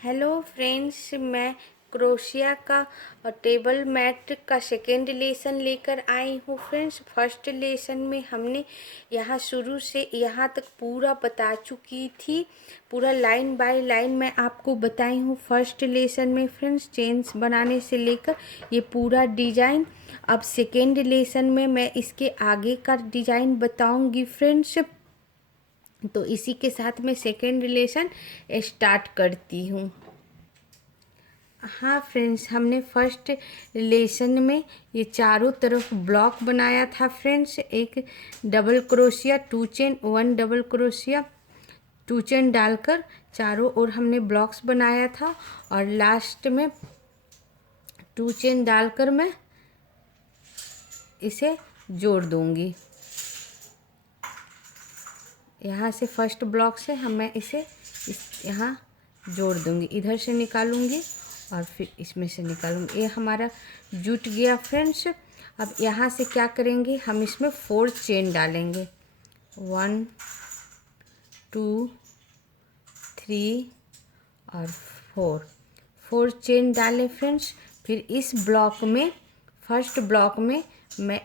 Hello friends, मैं crochet का table mat का सेकेंड लेसन लेकर आई हूँ। फ्रेंड्स, फर्स्ट लेसन में हमने यहाँ शुरू से यहाँ तक पूरा बता चुकी थी, पूरा लाइन बाय लाइन मैं आपको बताई हूँ फर्स्ट लेसन में। फ्रेंड्स, चेन्स बनाने से लेकर ये पूरा डिजाइन। अब सेकेंड लेसन में मैं इसके आगे का डिजाइन बताऊँगी फ्रेंड्स। तो इसी के साथ मैं सेकेंड रिलेशन स्टार्ट करती हूँ। हाँ फ्रेंड्स, हमने फर्स्ट रिलेशन में ये चारों तरफ ब्लॉक बनाया था फ्रेंड्स। एक double crochet, 2 chain, 1 double crochet, 2 chain डालकर चारों ओर हमने ब्लॉक्स बनाया था। और लास्ट में 2 चेन डालकर मैं इसे जोड़ दूंगी। यहाँ से फर्स्ट ब्लॉक से मैं इसे यहाँ जोड़ दूंगी, इधर से निकालूंगी और फिर इसमें से निकालूंगी। ये हमारा जुट गया फ्रेंड्स। अब यहाँ से क्या करेंगे, हम इसमें 4 चेन डालेंगे। 1 2 3 और 4 चेन डालें फ्रेंड्स। फिर इस ब्लॉक में, फर्स्ट ब्लॉक में मैं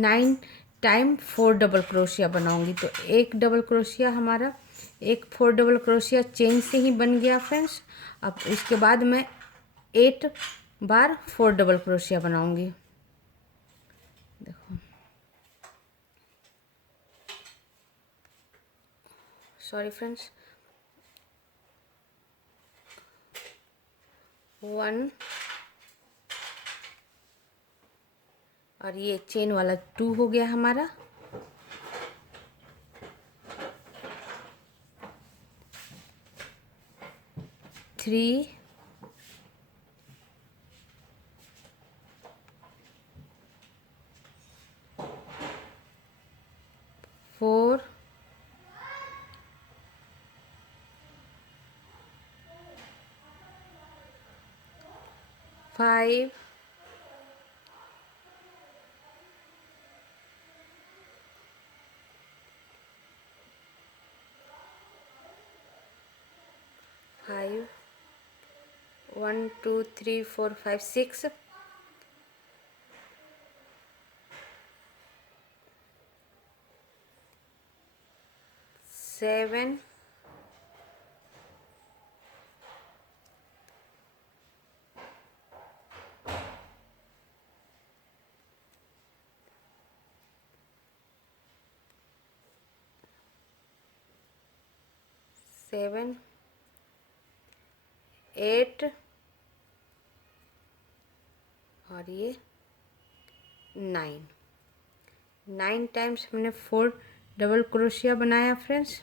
9 टाइम 4 डबल क्रोशिया बनाऊंगी। तो एक डबल क्रोशिया हमारा, एक 4 डबल क्रोशिया चेन से ही बन गया फ्रेंड्स। अब इसके बाद मैं 8 बार 4 डबल क्रोशिया बनाऊंगी। देखो, सॉरी फ्रेंड्स, 1 और ये चेन वाला 2 हो गया हमारा। 3 4 5 5 1 2 3 4 5 6 7 7 8 और ये 9 टाइम्स हमने 4 डबल क्रोशिया बनाया फ्रेंड्स।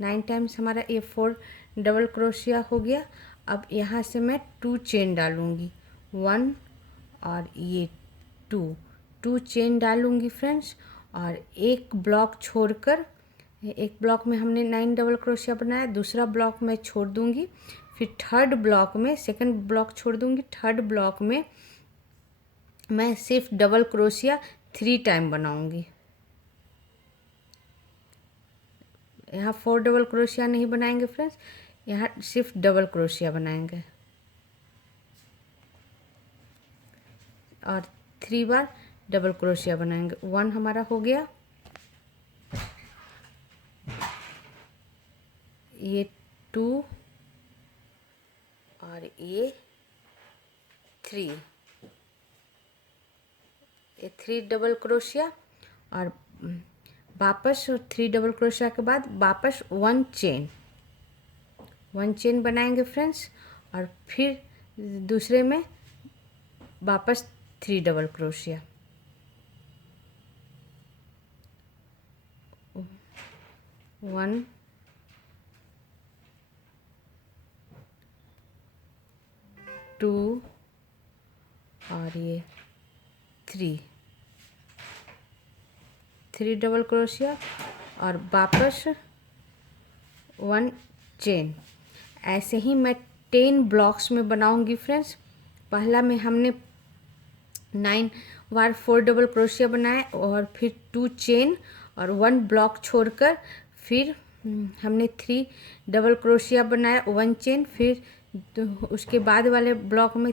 9 टाइम्स हमारा ये 4 डबल क्रोशिया हो गया। अब यहाँ से मैं 2 चेन डालूँगी, 1 और ये 2 चेन डालूँगी फ्रेंड्स। और एक ब्लॉक छोड़कर, एक ब्लॉक में हमने 9 डबल क्रोशिया बनाया, दूसरा ब्लॉक मैं छोड़ दूँगी। फिर थर्ड ब्लॉक में, सेकंड ब्लॉक छोड़ दूँगी, थर्ड ब्लॉक में मैं सिर्फ डबल क्रोशिया 3 टाइम बनाऊँगी। यहाँ 4 डबल क्रोशिया नहीं बनाएंगे फ्रेंड्स, यहाँ सिर्फ डबल क्रोशिया बनाएंगे। और 3 बार डबल क्रोशिया बनाएंगे। 1 हमारा हो गया, ये 2 और ये 3, ये 3 डबल क्रोशिया। और वापस 3 डबल क्रोशिया के बाद वापस 1 चेन बनाएंगे फ्रेंड्स। और फिर दूसरे में वापस 3 डबल क्रोशिया। 1 2 और ये 3 डबल क्रोशिया और वापस 1 चेन। ऐसे ही मैं 10 ब्लॉक्स में बनाऊंगी फ्रेंड्स। पहला में हमने 9 बार 4 डबल क्रोशिया बनाए और फिर 2 चेन और 1 ब्लॉक छोड़कर फिर हमने 3 डबल क्रोशिया बनाया, 1 चेन, फिर उसके बाद वाले ब्लॉक में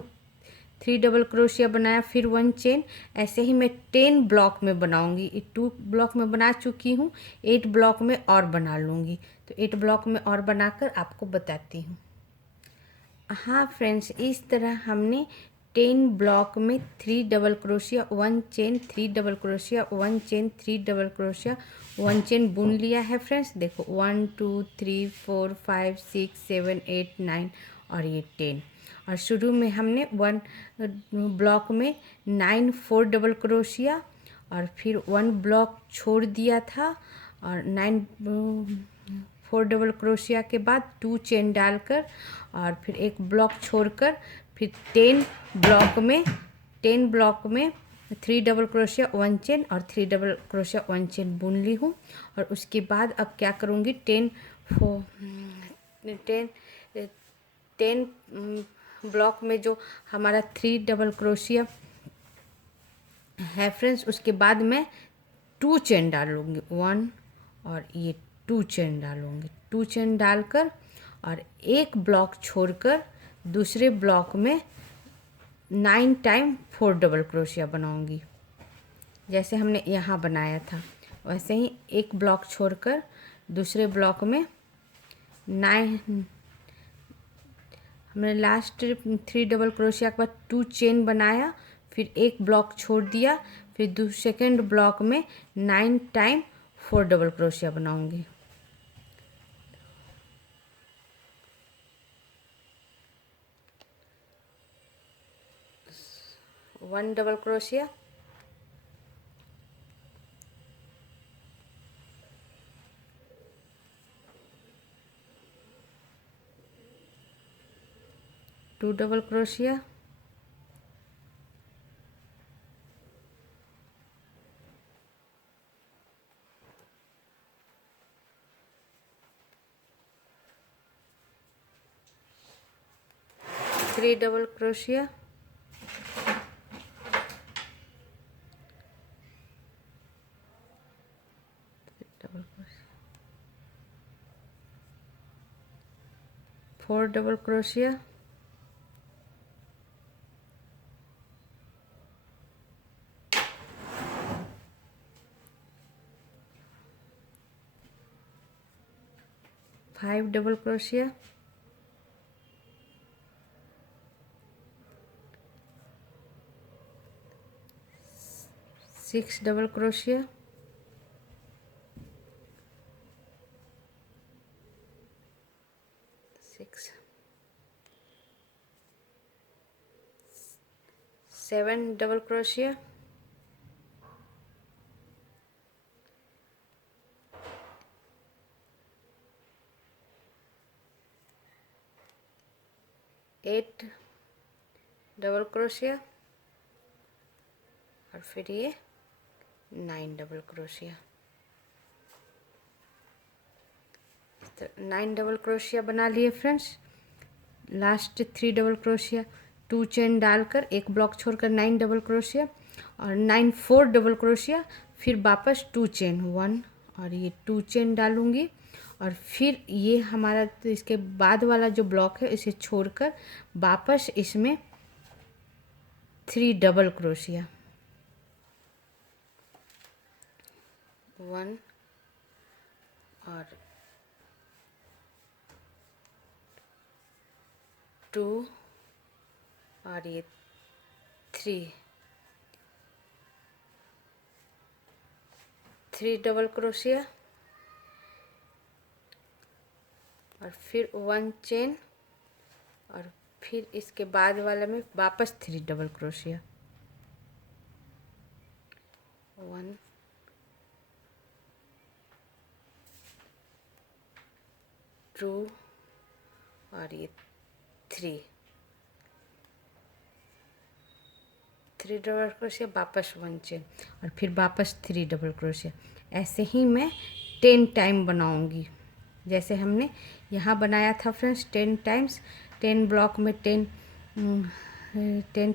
3 डबल क्रोशिया बनाया, फिर 1 चेन। ऐसे ही मैं 10 ब्लॉक में बनाऊंगी। 2 ब्लॉक में बना चुकी हूँ, 8 ब्लॉक में और बना लूँगी। तो 8 ब्लॉक में और बनाकर आपको बताती हूँ। हाँ फ्रेंड्स, इस तरह हमने 10 ब्लॉक में 3 double crochet 1 chain, 3 double crochet 1 chain, 3 double crochet 1 chain बुन लिया है फ्रेंड्स। देखो 1 2 3 4 5 6 7 8 9 और ये 10। और शुरू में हमने 1 ब्लॉक में 9 4 डबल क्रोशिया और फिर 1 ब्लॉक छोड़ दिया था और 9 4 डबल क्रोशिया के बाद 2 चेन डालकर और फिर एक ब्लॉक छोड़कर फिर 10 ब्लॉक में 3 डबल क्रोशिया 1 चेन और 3 डबल क्रोशिया 1 चेन बुन ली हूँ। और उसके बाद अब क्या करूँगी, 10 ब्लॉक में जो हमारा 3 डबल क्रोशिया है फ्रेंड्स, उसके बाद मैं 2 चेन डालूँगी 1 और ये 2 चेन डालूँगी। 2 चेन डालकर और एक ब्लॉक छोड़कर दूसरे ब्लॉक में 9 टाइम 4 डबल क्रोशिया बनाऊँगी। जैसे हमने यहाँ बनाया था वैसे ही एक ब्लॉक छोड़कर दूसरे ब्लॉक में 9, हमने लास्ट 3 डबल क्रोशिया के बाद 2 चेन बनाया, फिर एक ब्लॉक छोड़ दिया, फिर सेकेंड ब्लॉक में 9 टाइम 4 डबल क्रोशिया बनाऊंगी। One double crochet, two double crochet, three double crochet, four double crochet, five double crochet, six double crochet, six, seven double crochet, eight double crochet और फिर ये 9 double crochet. तो 9 double crochet बना लिए friends. Last 3 double crochet 2 chain डालकर एक block छोड़कर 9 double crochet और 9 4 डबल क्रोशिया, फिर वापस 2 चेन 1 और ये 2 चेन डालूंगी और फिर ये हमारा तो इसके बाद वाला जो ब्लॉक है इसे छोड़कर वापस इसमें 3 डबल क्रोशिया 1 और 2 और ये 3 डबल क्रोशिया और फिर 1 चेन और फिर इसके बाद वाला में वापस 3 डबल क्रोशिया 1 2 और ये 3 डबल क्रोशिया, वापस 1 चेन और फिर वापस 3 डबल क्रोशिया। ऐसे ही मैं 10 टाइम बनाऊंगी जैसे हमने यहाँ बनाया था फ्रेंड्स। 10 टाइम्स 10 ब्लॉक में 10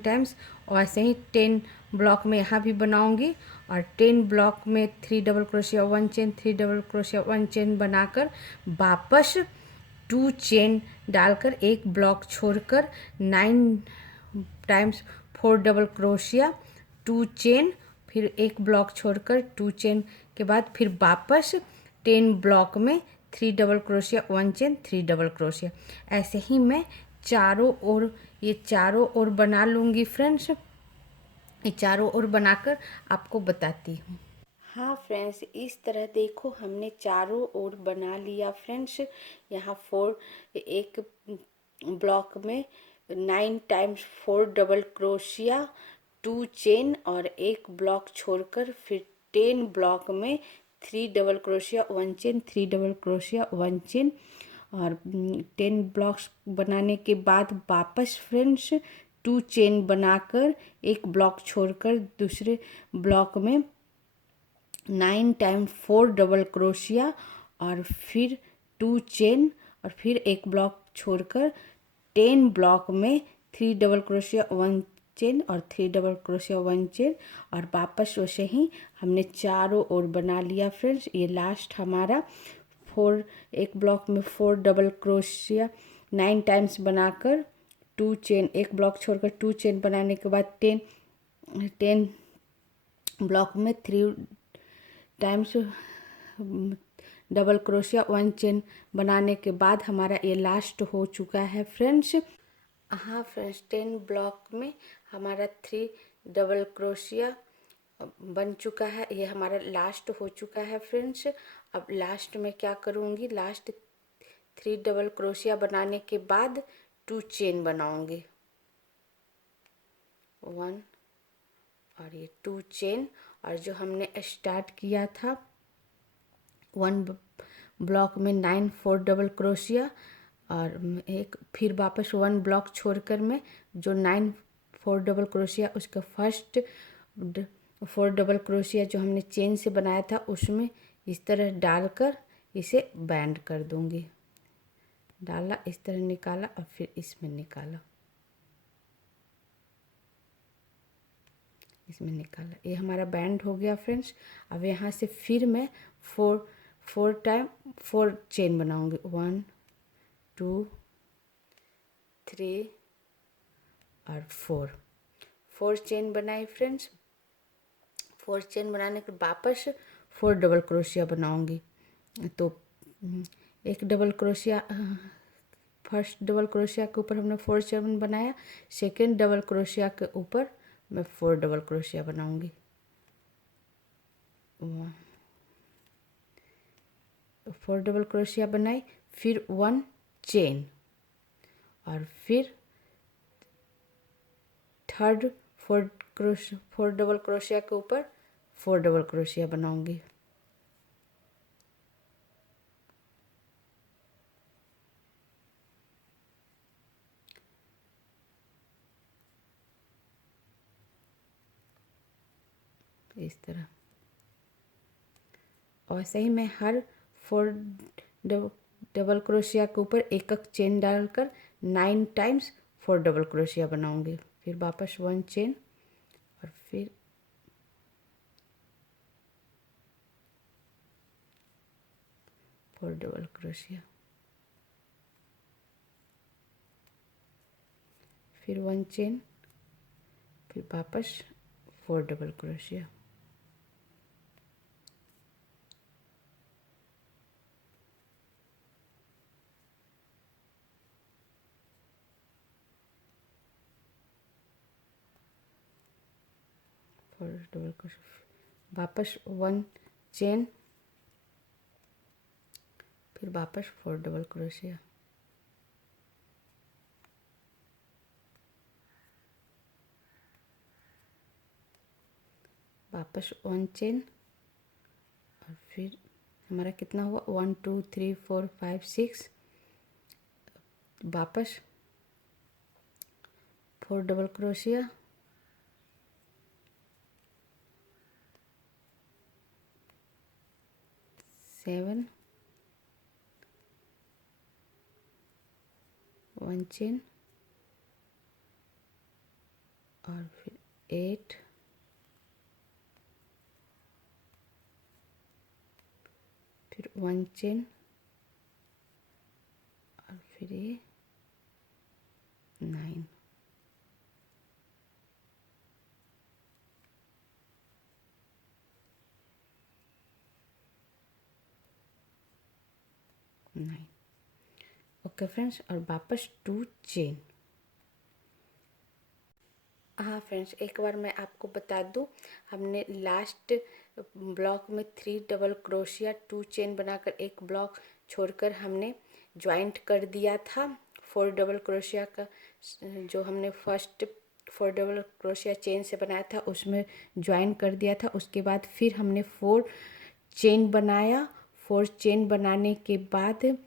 टाइम्स और ऐसे ही 10 ब्लॉक में यहाँ भी बनाऊंगी और 10 ब्लॉक में 3 double crochet 1 chain 3 double crochet 1 chain बनाकर वापस 2 चेन डालकर एक ब्लॉक छोड़कर 9 टाइम्स 4 डबल क्रोशिया 2 चेन, फिर एक ब्लॉक छोड़कर 2 चेन के बाद फिर वापस 10 ब्लॉक में 3 double crochet 1 chain 3 double crochet. ऐसे ही मैं चारों ओर ये चारों ओर बना लूँगी फ्रेंड्स। ये चारों ओर बनाकर आपको बताती हूँ। हाँ फ्रेंड्स, इस तरह देखो हमने चारों ओर बना लिया फ्रेंड्स। यहाँ 4 एक ब्लॉक में 9 टाइम्स 4 डबल क्रोशिया 2 चेन और एक ब्लॉक छोड़कर फिर 10 ब्लॉक में 3 double crochet 1 chain 3 double crochet 1 chain और 10 ब्लॉक्स बनाने के बाद वापस फ्रेंड्स 2 चेन बनाकर एक ब्लॉक छोड़कर दूसरे ब्लॉक में 9 टाइम्स 4 डबल क्रोशिया और फिर 2 चेन और फिर एक ब्लॉक छोड़कर 10 ब्लॉक में 3 डबल क्रोशिया 1 चेन और 3 डबल क्रोशिया 1 चेन और वापस वैसे ही हमने चारों ओर बना लिया फ्रेंड्स। ये लास्ट हमारा 4 एक ब्लॉक में 4 डबल क्रोशिया 9 टाइम्स बनाकर 2 चेन एक ब्लॉक छोड़कर 2 चेन बनाने के बाद 10 ब्लॉक में 3 टाइम्स डबल क्रोशिया 1 चेन बनाने के बाद हमारा ये लास्ट हो चुका है फ्रेंड्स। हाँ फ्रेंड्स, 10 ब्लॉक में हमारा 3 डबल क्रोशिया बन चुका है। ये हमारा लास्ट हो चुका है फ्रेंड्स। अब लास्ट में क्या करूँगी, लास्ट 3 डबल क्रोशिया बनाने के बाद 2 चेन बनाऊँगी 1 और ये 2 चेन और जो हमने स्टार्ट किया था 1 ब्लॉक में 9 4 डबल क्रोशिया और एक फिर वापस 1 ब्लॉक छोड़कर मैं जो 9 4 डबल क्रोशिया उसका फर्स्ट 4 डबल क्रोशिया जो हमने चेन से बनाया था उसमें इस तरह डालकर इसे बैंड कर दूंगी। डाला, इस तरह निकाला और फिर इसमें निकाला, इसमें निकाला। ये हमारा बैंड हो गया फ्रेंड्स। अब यहाँ से फिर मैं 4 टाइम 4 चेन बनाऊंगी 1 2 3 और 4 चेन बनाई फ्रेंड्स। 4 चेन बनाने के वापस 4 डबल क्रोशिया बनाऊंगी। तो एक double crochet first double crochet के ऊपर हमने 4 चेन बनाया, सेकेंड डबल क्रोशिया के ऊपर मैं 4 डबल क्रोशिया बनाऊंगी। 4 डबल क्रोशिया बनाई, फिर 1 चेन और फिर थर्ड 4 डबल क्रोशिया के ऊपर 4 डबल क्रोशिया बनाऊंगी। इस तरह और ऐसे ही मैं हर 4 डबल क्रोशिया के ऊपर एक एक चेन डालकर 9 टाइम्स 4 डबल क्रोशिया बनाऊंगी। फिर वापस 1 चेन और फिर फोर डबल क्रोशिया, फिर 1 चेन, फिर वापस 4 double crochet. Four double crochet, वापस 1 चेन, फिर वापस 4 डबल क्रोशिया। वापस 1 चेन और फिर हमारा कितना हुआ 1 2 3 4 5 6, वापस 4 डबल क्रोशिया, सेवन, 1 चेन और फिर 8, फिर 1 चेन और फिर ये 9, ओके फ्रेंड्स, और वापस 2 चेन। हाँ फ्रेंड्स, एक बार मैं आपको बता दूँ, हमने लास्ट ब्लॉक में 3 डबल क्रोशिया 2 चेन बनाकर एक ब्लॉक छोड़कर हमने ज्वाइंट कर दिया था 4 डबल क्रोशिया का, जो हमने फर्स्ट 4 डबल क्रोशिया चेन से बनाया था उसमें ज्वाइन कर दिया था। उसके बाद फिर हमने 4 चेन बनाया। 4 चेन बनाने के बाद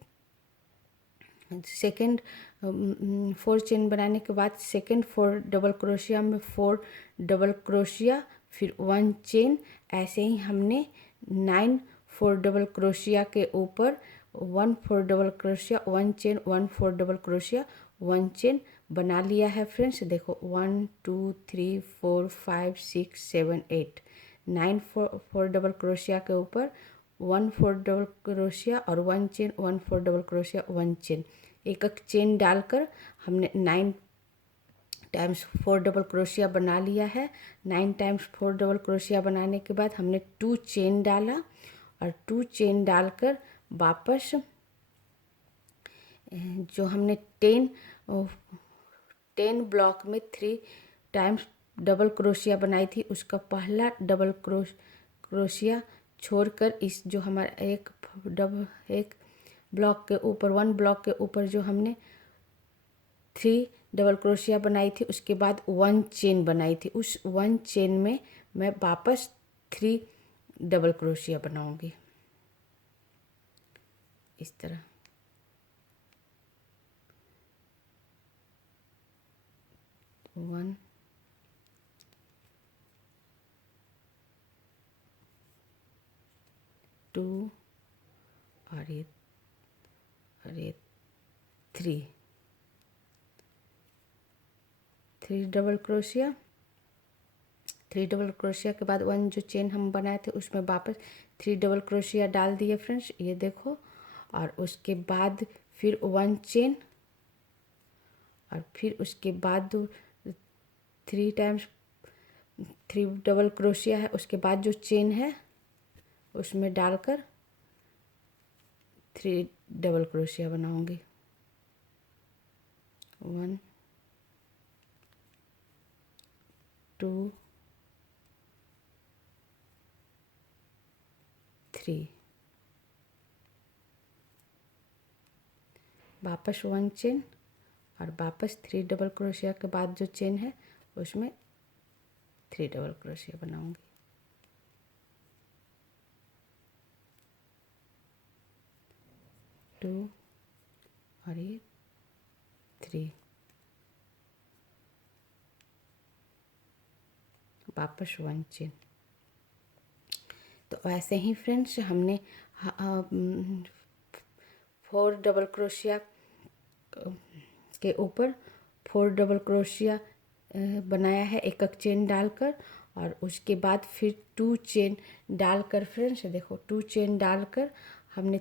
सेकेंड 4 चेन बनाने के बाद सेकेंड 4 डबल क्रोशिया में 4 डबल क्रोशिया फिर 1 चेन, ऐसे ही हमने 9 4 डबल क्रोशिया के ऊपर 1 4 double crochet 1 chain 1 4 double crochet 1 chain बना लिया है फ्रेंड्स। देखो 1 2 3 4 5 6 7 8 9 4 डबल क्रोशिया के ऊपर 1 4 डबल क्रोशिया और 1 चेन 1 4 डबल क्रोशिया 1 चेन, एक एक चेन डालकर हमने 9 टाइम्स 4 डबल क्रोशिया बना लिया है। 9 टाइम्स 4 डबल क्रोशिया बनाने के बाद हमने 2 चेन डाला और 2 चेन डालकर वापस जो हमने 10 ब्लॉक में 3 टाइम्स डबल क्रोशिया बनाई थी उसका पहला डबल क्रोशिया छोड़कर इस जो हमारा एक ब्लॉक के ऊपर 1 ब्लॉक के ऊपर जो हमने 3 डबल क्रोशिया बनाई थी उसके बाद 1 चेन बनाई थी, उस 1 चेन में मैं वापस 3 डबल क्रोशिया बनाऊंगी इस तरह। 1 2 और ये 3 डबल क्रोशिया। 3 डबल क्रोशिया के बाद 1 जो चेन हम बनाए थे उसमें वापस 3 डबल क्रोशिया डाल दिए फ्रेंड्स, ये देखो। और उसके बाद फिर 1 चेन और फिर उसके बाद 3 टाइम्स 3 डबल क्रोशिया है, उसके बाद जो चेन है उसमें डालकर 3 डबल क्रोशिया बनाऊंगी। 1 2 3, वापस 1 चेन और वापस 3 डबल क्रोशिया के बाद जो चेन है उसमें 3 डबल क्रोशिया बनाऊंगी। 2 और ये 3, वापस 1 चेन। तो ऐसे ही फ्रेंड्स हमने 4 डबल क्रोशिया के ऊपर 4 डबल क्रोशिया बनाया है एक एक चेन डालकर, और उसके बाद फिर 2 चेन डालकर फ्रेंड्स देखो 2 चेन डालकर हमने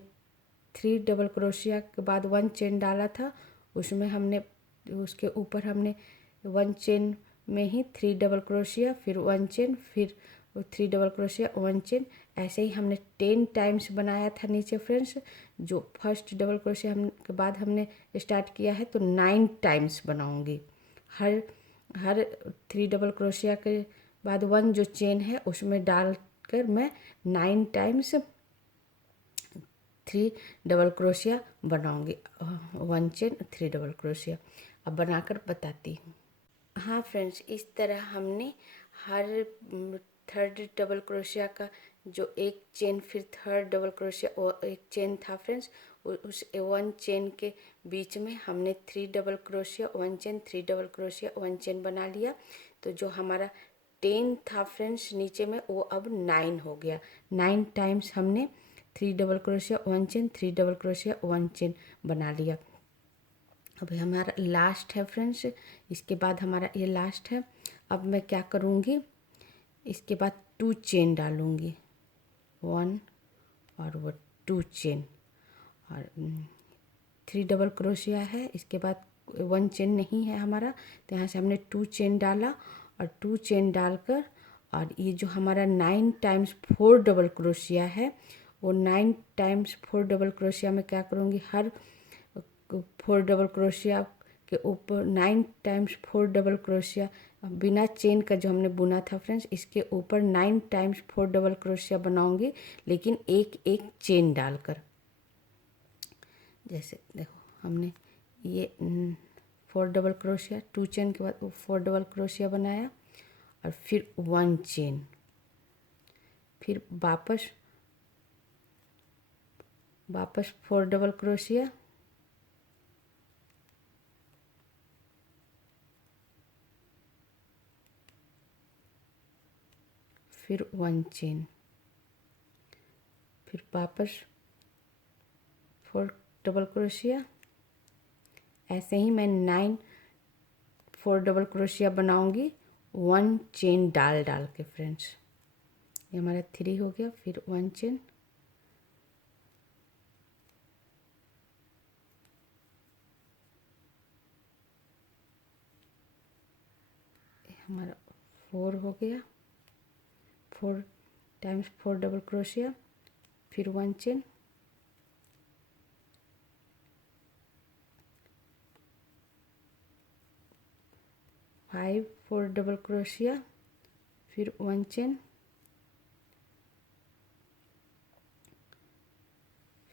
3 डबल क्रोशिया के बाद 1 चेन डाला था, उसमें हमने उसके ऊपर हमने 1 चेन में ही 3 डबल क्रोशिया फिर 1 चेन फिर 3 डबल क्रोशिया 1 चेन, ऐसे ही हमने 10 टाइम्स बनाया था नीचे फ्रेंड्स। जो फर्स्ट डबल क्रोशिया के बाद हमने स्टार्ट किया है तो 9 टाइम्स बनाऊंगी। हर 3 डबल क्रोशिया के बाद 1 जो चेन है उसमें डालकर मैं 9 टाइम्स 3 डबल क्रोशिया बनाऊंगी। 1 चेन 3 डबल क्रोशिया अब बनाकर बताती हूँ। हाँ फ्रेंड्स, इस तरह हमने हर थर्ड डबल क्रोशिया का जो एक चेन फिर थर्ड डबल क्रोशिया और एक चेन था फ्रेंड्स, उस 1 चेन के बीच में हमने 3 double crochet 1 chain 3 double crochet 1 chain बना लिया। तो जो हमारा 10 था फ्रेंड्स नीचे में वो अब 9 हो गया। 9 टाइम्स हमने 3 double crochet 1 chain 3 double crochet 1 chain बना लिया। अभी हमारा लास्ट है फ्रेंड्स, इसके बाद हमारा ये लास्ट है। अब मैं क्या करूँगी, इसके बाद 2 चेन डालूँगी, 1 और वो 2 चेन, और 3 डबल क्रोशिया है। इसके बाद 1 चेन नहीं है हमारा, तो यहाँ से हमने 2 चेन डाला, और 2 चेन डालकर, और ये जो हमारा 9 टाइम्स 4 डबल क्रोशिया है, वो 9 टाइम्स 4 डबल क्रोशिया में क्या करूँगी, हर 4 डबल क्रोशिया के ऊपर 9 टाइम्स 4 डबल क्रोशिया बिना चेन का जो हमने बुना था फ्रेंड्स, इसके ऊपर 9 टाइम्स 4 डबल क्रोशिया बनाऊंगी, लेकिन एक एक चेन डालकर। जैसे देखो हमने ये 4 डबल क्रोशिया, 2 चेन के बाद 4 डबल क्रोशिया बनाया, और फिर 1 चेन, फिर वापस 4 डबल क्रोशिया, फिर 1 चेन, फिर वापस 4 डबल क्रोशिया। ऐसे ही मैं 9 4 डबल क्रोशिया बनाऊंगी 1 चेन डाल के फ्रेंड्स। ये हमारा 3 हो गया, फिर 1 चेन, हमारा 4 हो गया, 4 टाइम्स 4 डबल क्रोशिया, फिर 1 चेन, फाइव 4 डबल क्रोशिया, फिर 1 चेन,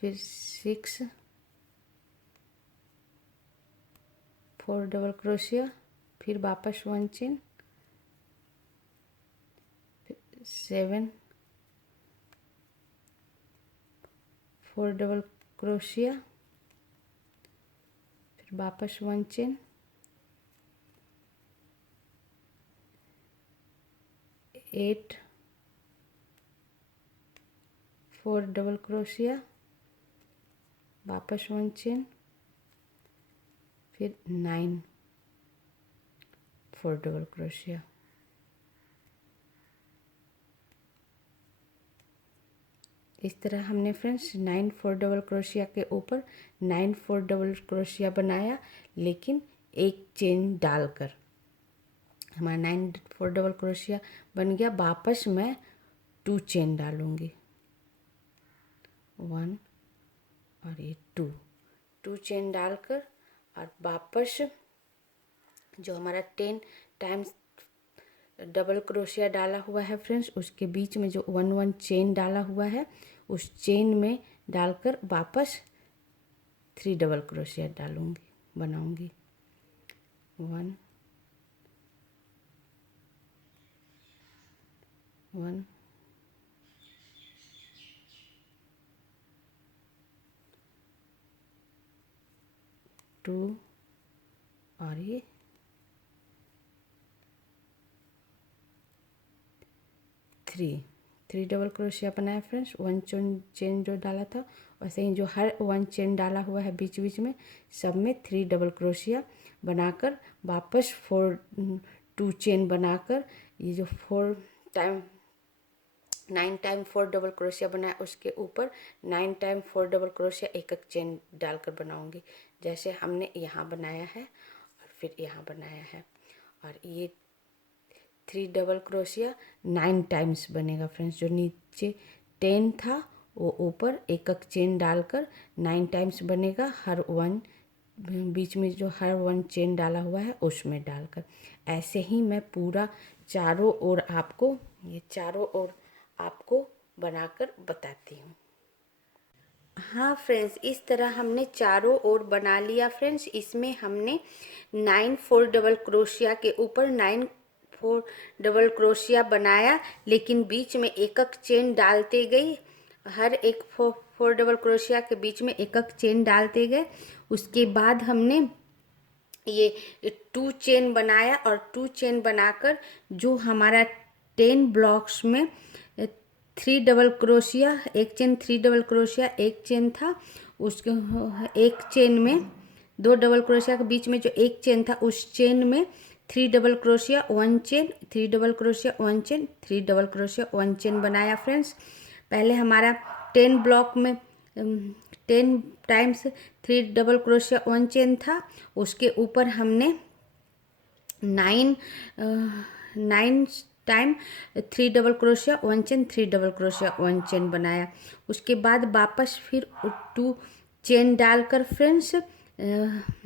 फिर 6 4 डबल क्रोशिया, फिर वापस 1 चेन, 7 4 डबल क्रोशिया, फिर वापस 1 चेन, 8 4 डबल क्रोशिया, वापस 1 चेन, फिर 9 4 डबल क्रोशिया। इस तरह हमने फ्रेंड्स 9 4 डबल क्रोशिया के ऊपर 9 4 डबल क्रोशिया बनाया, लेकिन एक चेन डालकर। हमारा 9 4 डबल क्रोशिया बन गया। वापस मैं 2 चेन डालूंगी, 1 और ये 2 चेन डालकर, और वापस जो हमारा 10 टाइम्स डबल क्रोशिया डाला हुआ है फ्रेंड्स, उसके बीच में जो 1 चेन डाला हुआ है, उस चेन में डालकर वापस 3 डबल क्रोशिया डालूंगी, बनाऊंगी, 1 1 2 और ये 3 डबल क्रोशिया बनाया फ्रेंड्स। 1 चेन जो डाला था, वैसे ही जो हर 1 चेन डाला हुआ है बीच बीच में, सब में 3 डबल क्रोशिया बनाकर वापस 2 चेन बनाकर, ये जो 9 टाइम 4 डबल क्रोशिया बनाया, उसके ऊपर 9 टाइम 4 डबल क्रोशिया एक एक चेन डालकर बनाऊंगी, जैसे हमने यहाँ बनाया है और फिर यहाँ बनाया है। और ये 3 डबल क्रोशिया 9 टाइम्स बनेगा फ्रेंड्स। जो नीचे 10 था वो ऊपर एक एक चेन डालकर 9 टाइम्स बनेगा, हर 1 बीच में जो हर 1 चेन डाला हुआ है उसमें डालकर। ऐसे ही मैं पूरा चारों ओर आपको बनाकर बताती हूँ। हाँ फ्रेंड्स, इस तरह हमने चारों ओर बना लिया फ्रेंड्स। इसमें हमने 9 4 डबल क्रोशिया के ऊपर 9 4 डबल क्रोशिया बनाया, लेकिन बीच में एक एक चेन डालते गई, हर एक 4 डबल क्रोशिया के बीच में एक एक चेन डालते गए। उसके बाद हमने ये 2 चेन बनाया, और 2 चेन बनाकर जो हमारा 10 ब्लॉक्स में 3 डबल क्रोशिया, एक चेन 3 डबल क्रोशिया एक चेन था, उसके एक चेन में 2 डबल क्रोशिया के बीच में जो एक चेन था, उस चेन में 3 double crochet 1 chain, 3 double crochet 1 chain, 3 double crochet 1 chain बनाया फ्रेंड्स। पहले हमारा 10 ब्लॉक में 10 टाइम्स 3 डबल क्रोशिया 1 चेन था, उसके ऊपर हमने 9 time 3 double crochet 1 chain, 3 double crochet 1 chain बनाया। उसके बाद वापस फिर 2 चेन डालकर फ्रेंड्स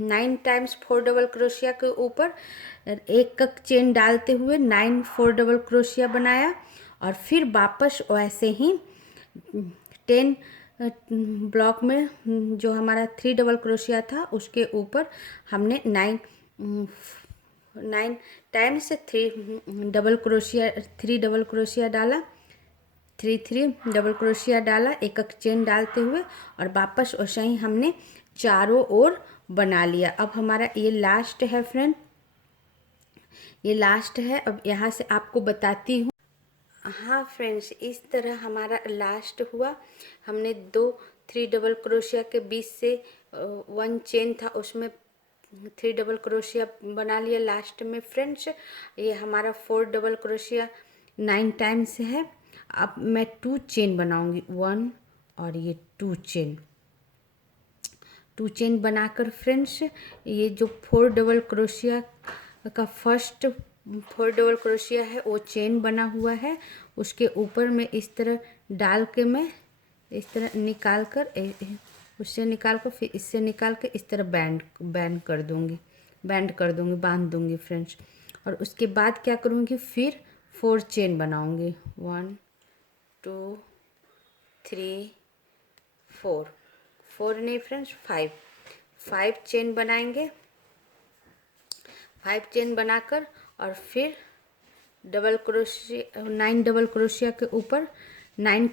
9 टाइम्स 4 डबल क्रोशिया के ऊपर एक चेन डालते हुए 9 4 डबल क्रोशिया बनाया। और फिर वापस वैसे ही 10 ब्लॉक में जो हमारा 3 डबल क्रोशिया था उसके ऊपर हमने 9 टाइम्स 3 डबल क्रोशिया डाला, 3 डबल क्रोशिया डाला एक चेन डालते हुए, और वापस वैसे ही हमने चारों ओर बना लिया। अब हमारा ये लास्ट है फ्रेंड, ये लास्ट है। अब यहाँ से आपको बताती हूँ। हाँ फ्रेंड्स, इस तरह हमारा लास्ट हुआ। हमने 3 डबल क्रोशिया के बीच से 1 चेन था, उसमें 3 डबल क्रोशिया बना लिया लास्ट में फ्रेंड्स। ये हमारा 4 डबल क्रोशिया 9 टाइम्स है। अब मैं 2 चेन बनाऊंगी, 1 और ये 2 चेन, 2 चेन बनाकर फ्रेंड्स ये जो 4 डबल क्रोशिया का फर्स्ट 4 डबल क्रोशिया है वो चेन बना हुआ है, उसके ऊपर में इस तरह डाल के मैं इस तरह निकाल कर उससे निकाल कर फिर इससे निकाल के इस तरह बैंड कर दूंगी, बांध दूंगी फ्रेंड्स। और उसके बाद क्या करूँगी, फिर 4 चेन बनाऊंगी, 1 2 3 4, 4 नहीं फ्रेंड्स 5 चेन बनाएंगे। 5 चेन बनाकर और फिर 9 डबल क्रोशिया के ऊपर 9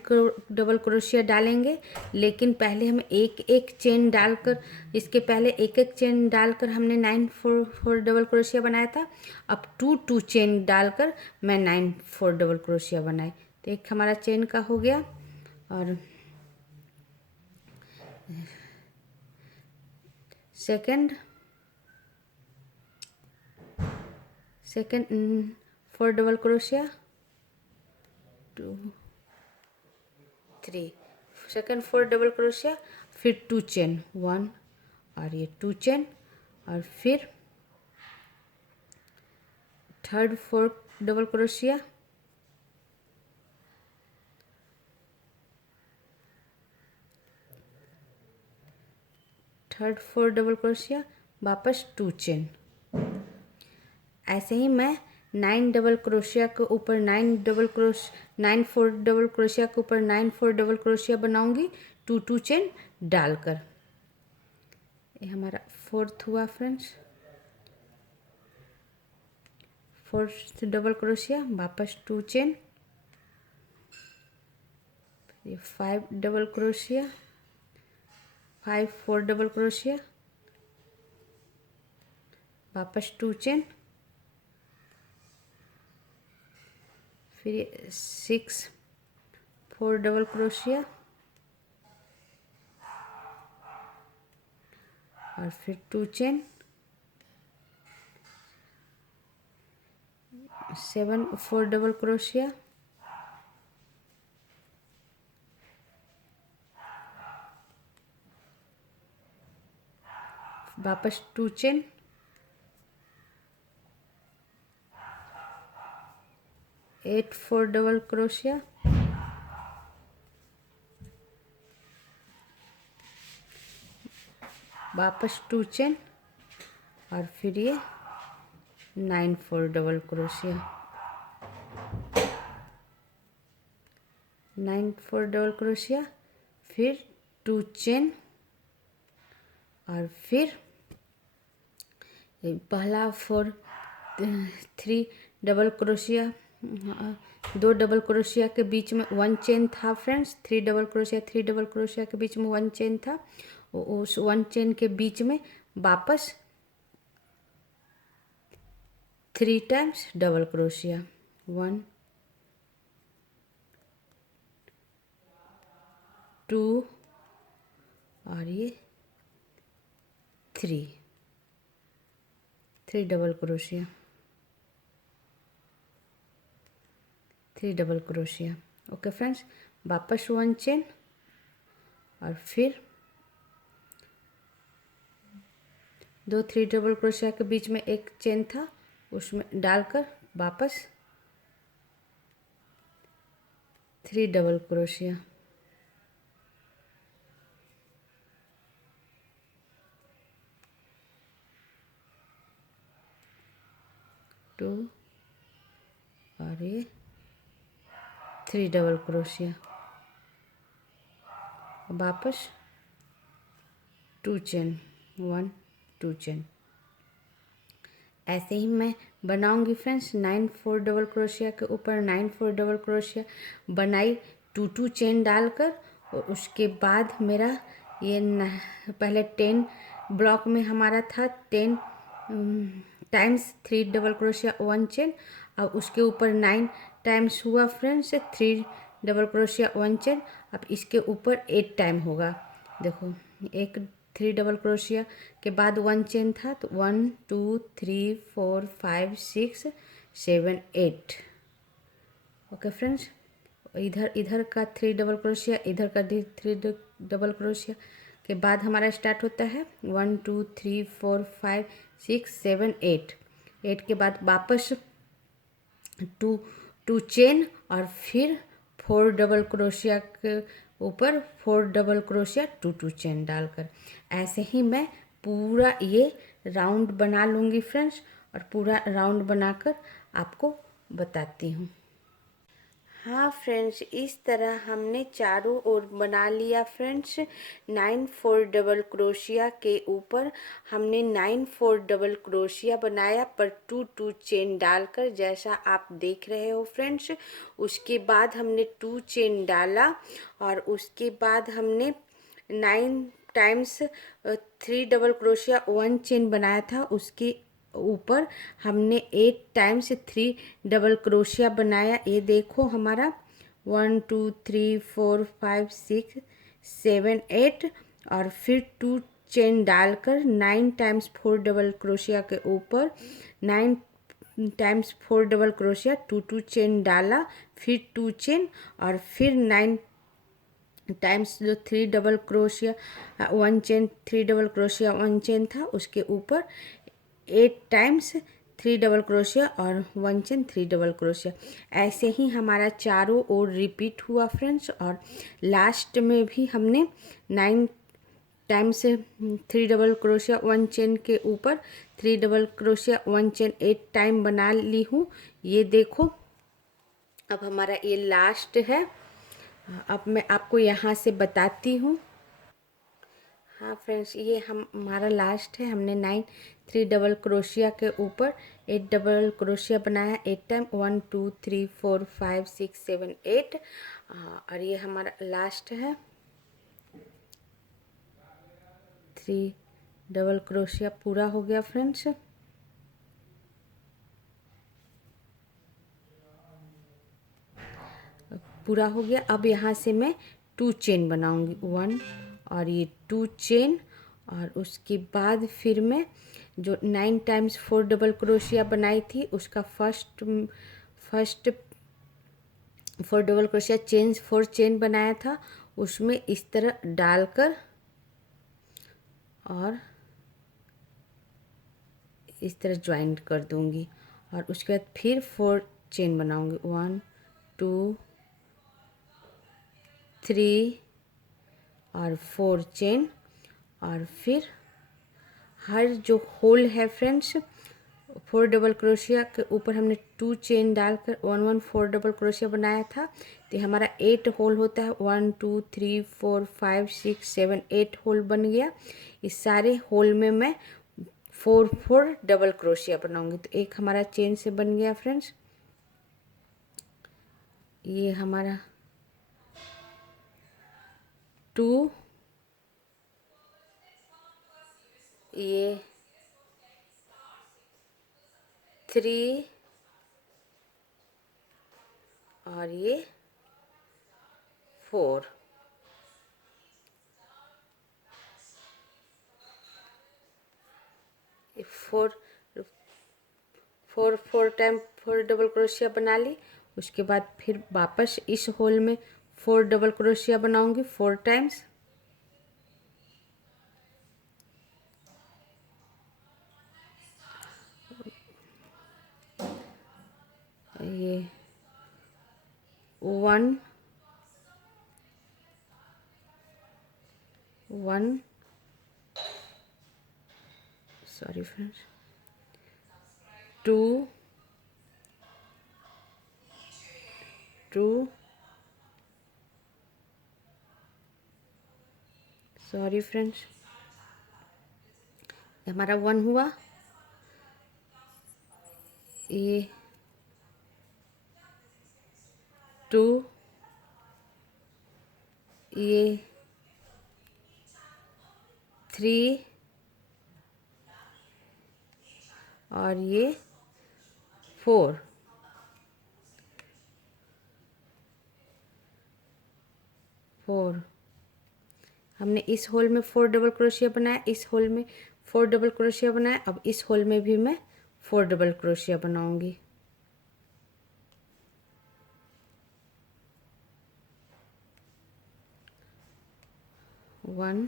डबल क्रोशिया डालेंगे। लेकिन पहले हम एक चेन डालकर, इसके पहले एक चेन डालकर हमने 9 4 डबल क्रोशिया बनाया था। अब 2 चेन डालकर मैं 9 4 डबल क्रोशिया बनाई, तो एक हमारा चेन का हो गया। और second 4 double crochet 2 3, second 4 double crochet, फिर 2 चेन 1 और ये 2 चेन, और फिर third 4 double crochet, third 4 double crochet, वापस 2 चेन। ऐसे ही मैं 9 डबल क्रोशिया के ऊपर 9 4 डबल क्रोशिया के ऊपर 9 4 डबल क्रोशिया बनाऊंगी 2 चेन डालकर। ये हमारा 4th हुआ फ्रेंड्स, 4th डबल क्रोशिया, वापस 2 चेन, ये 5 डबल क्रोशिया, 5 4 डबल क्रोशिया, वापस 2 चेन, फिर 6 4 डबल क्रोशिया, और फिर 2 चेन, 7 4 डबल क्रोशिया, वापस 2 चेन, 8 4 डबल क्रोशिया, वापस 2 चेन, और फिर ये 9 4 डबल क्रोशिया, 9 4 डबल क्रोशिया, फिर 2 चेन, और फिर पहला 3 डबल क्रोशिया, 2 डबल क्रोशिया के बीच में 1 चेन था फ्रेंड्स, 3 डबल क्रोशिया के बीच में 1 चेन था। उस 1 चेन के बीच में वापस 3 टाइम्स डबल क्रोशिया, 1 2 और ये 3 double crochet, 3 double crochet. Okay friends, वापस 1 चेन और फिर 2 3 डबल क्रोशिया के बीच में एक चेन था, उसमें डालकर वापस 3 डबल क्रोशिया। टू और ये 3 डबल क्रोशिया, वापस 2 चेन, 1 2 चेन। ऐसे ही मैं बनाऊंगी फ्रेंड्स। 9 4 डबल क्रोशिया के ऊपर 9 4 डबल क्रोशिया बनाई 2 2 चेन डालकर। और उसके बाद मेरा ये पहले 10 ब्लॉक में हमारा था 10 टाइम्स 3 डबल क्रोशिया 1 चेन। अब उसके ऊपर 9 टाइम्स हुआ फ्रेंड्स 3 डबल क्रोशिया 1 चेन। अब इसके ऊपर 8 टाइम होगा। देखो, एक 3 डबल क्रोशिया के बाद 1 चेन था, तो 1 2 3 4 5 6 7 8। ओके फ्रेंड्स, इधर का 3 डबल क्रोशिया, इधर का 3 डबल क्रोशिया के बाद हमारा स्टार्ट होता है 1 2 3 4 5 6 7 8। 8 के बाद वापस 2 2 चेन और फिर 4 डबल क्रोशिया के ऊपर 4 डबल क्रोशिया 2 2 चेन डालकर। ऐसे ही मैं पूरा ये राउंड बना लूँगी फ्रेंड्स, और पूरा राउंड बनाकर आपको बताती हूँ। हाँ फ्रेंड्स, इस तरह हमने चारों ओर बना लिया फ्रेंड्स। 9 4 डबल क्रोशिया के ऊपर हमने 9 4 डबल क्रोशिया बनाया, पर 2 2 चेन डालकर, जैसा आप देख रहे हो फ्रेंड्स। उसके बाद हमने 2 चेन डाला और उसके बाद हमने 9 टाइम्स 3 डबल क्रोशिया 1 चेन बनाया था। उसके ऊपर हमने 8 टाइम्स 3 डबल क्रोशिया बनाया। ये देखो हमारा 1 2 3 4 5 6 7 8 और फिर 2 चेन डालकर 9 टाइम्स 4 डबल क्रोशिया के ऊपर 9 टाइम्स 4 डबल क्रोशिया 2 2 चेन डाला, फिर 2 चेन और फिर 9 टाइम्स जो 3 double crochet 1 chain 3 double crochet 1 chain था, उसके ऊपर 8 टाइम्स 3 डबल क्रोशिया और 1 चेन 3 डबल क्रोशिया। ऐसे ही हमारा चारों ओर रिपीट हुआ फ्रेंड्स। और लास्ट में भी हमने 9 टाइम्स 3 डबल क्रोशिया 1 चेन के ऊपर 3 डबल क्रोशिया 1 चेन 8 टाइम बना ली हूँ। ये देखो, अब हमारा ये लास्ट है। अब मैं आपको यहाँ से बताती हूँ। हाँ फ्रेंड्स, ये हमारा लास्ट है। हमने 9 3 डबल क्रोशिया के ऊपर 8 डबल क्रोशिया बनाया 8 टाइम, 1 2 3 4 5 6 7 8। और ये हमारा लास्ट है। 3 डबल क्रोशिया पूरा हो गया फ्रेंड्स। पूरा हो गया। अब यहाँ से मैं 2 चेन बनाऊंगी, 1 और ये 2 चेन। और उसके बाद फिर मैं जो 9 टाइम्स 4 डबल क्रोशिया बनाई थी, उसका first 4 double crochet chain 4 chain बनाया था, उसमें इस तरह डालकर और इस तरह ज्वाइंट कर दूंगी। और उसके बाद फिर 4 चेन बनाऊंगी, 1 2 3 और 4 चेन। और फिर हर जो होल है फ्रेंड्स 4 डबल क्रोशिया के ऊपर हमने 2 चेन डालकर 1 1 4 डबल क्रोशिया बनाया था, तो हमारा 8 होल होता है। 1 2 3 4 5 6 7 8 होल बन गया। इस सारे होल में मैं 4 4 डबल क्रोशिया बनाऊंगी। तो एक हमारा चेन से बन गया फ्रेंड्स। ये हमारा 2, ये 3 और ये 4। फोर 4 4 टाइम 4 डबल क्रोशिया बना ली। उसके बाद फिर वापस इस होल में 4 डबल क्रोशिया बनाऊंगी 4 टाइम्स। ये 1 1 सॉरी फ्रेंड्स 2 2 सॉरी फ्रेंड्स हमारा 1 हुआ, ये 2, ये 3 और ये 4। हमने इस होल में 4 डबल क्रोशिया बनाया, इस होल में 4 डबल क्रोशिया बनाया। अब इस होल में भी मैं 4 डबल क्रोशिया बनाऊंगी। 1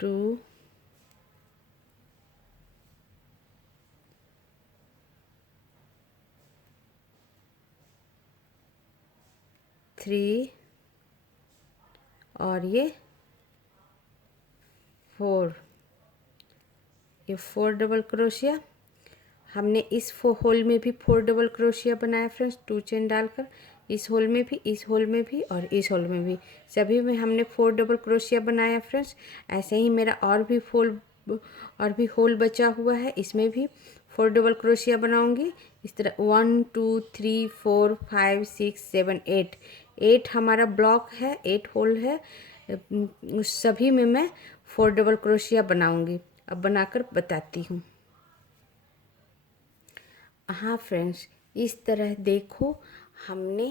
2 3 और ये 4। ये 4 डबल क्रोशिया हमने इस होल में भी 4 डबल क्रोशिया बनाया फ्रेंड्स, 2 चेन डालकर। इस होल में भी, इस होल में भी और इस होल में भी, सभी में हमने 4 डबल क्रोशिया बनाया फ्रेंड्स। ऐसे ही मेरा और भी होल बचा हुआ है, इसमें भी 4 डबल क्रोशिया बनाऊंगी। इस तरह 1 2 3 4 5 6 7 8 8 हमारा ब्लॉक है, 8 होल है। उस सभी में मैं 4 डबल क्रोशिया बनाऊंगी। अब बनाकर बताती हूँ। हाँ फ्रेंड्स, इस तरह देखो हमने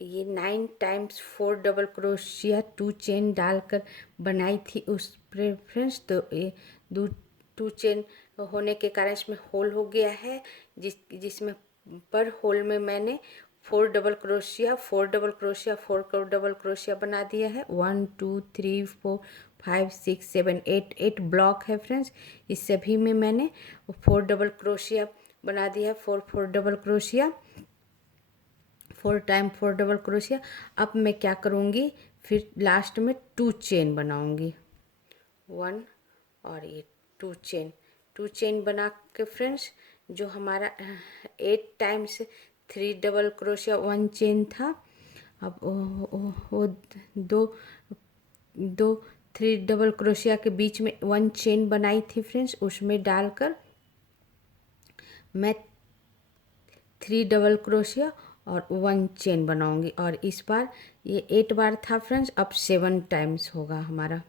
ये 9 टाइम्स 4 डबल क्रोशिया 2 चेन डालकर बनाई थी उस पर फ्रेंड्स। तो ये 2 चेन होने के कारण इसमें होल हो गया है, जिसमें पर होल में मैंने 4 double crochet 4 double crochet 4 double crochet बना दिया है। 1 2 3 4 5 6 7 8 8 ब्लॉक है फ्रेंड्स। इस सभी में मैंने 4 डबल क्रोशिया बना दिया है। 4 double crochet 4 time 4 double crochet. अब मैं क्या करूँगी, फिर लास्ट में 2 चेन बनाऊँगी, 1 और ये 2 चेन बना के फ्रेंड्स, जो हमारा 8 टाइम्स 3 डबल क्रोशिया 1 चेन था, अब वो दो 3 डबल क्रोशिया के बीच में 1 चेन बनाई थी फ्रेंड्स, उसमें डालकर मैं 3 डबल क्रोशिया और 1 चेन बनाऊंगी। और इस बार ये 8 बार था फ्रेंड्स, अब 7 टाइम्स होगा हमारा।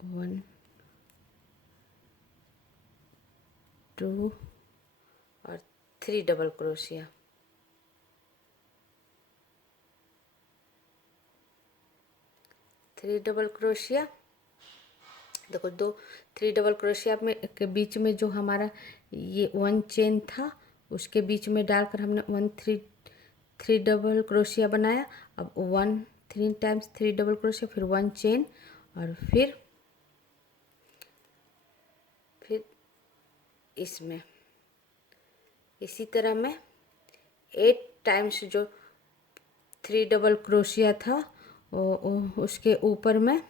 1 2 और 3 डबल क्रोशिया। देखो 3 डबल क्रोशिया में के बीच में जो हमारा ये 1 चेन था, उसके बीच में डालकर हमने 3 डबल क्रोशिया बनाया। अब 3 टाइम्स 3 डबल क्रोशिया, फिर 1 चेन और फिर इसमें इसी तरह मैं 8 टाइम्स जो 3 डबल क्रोशिया था उसके ऊपर मैं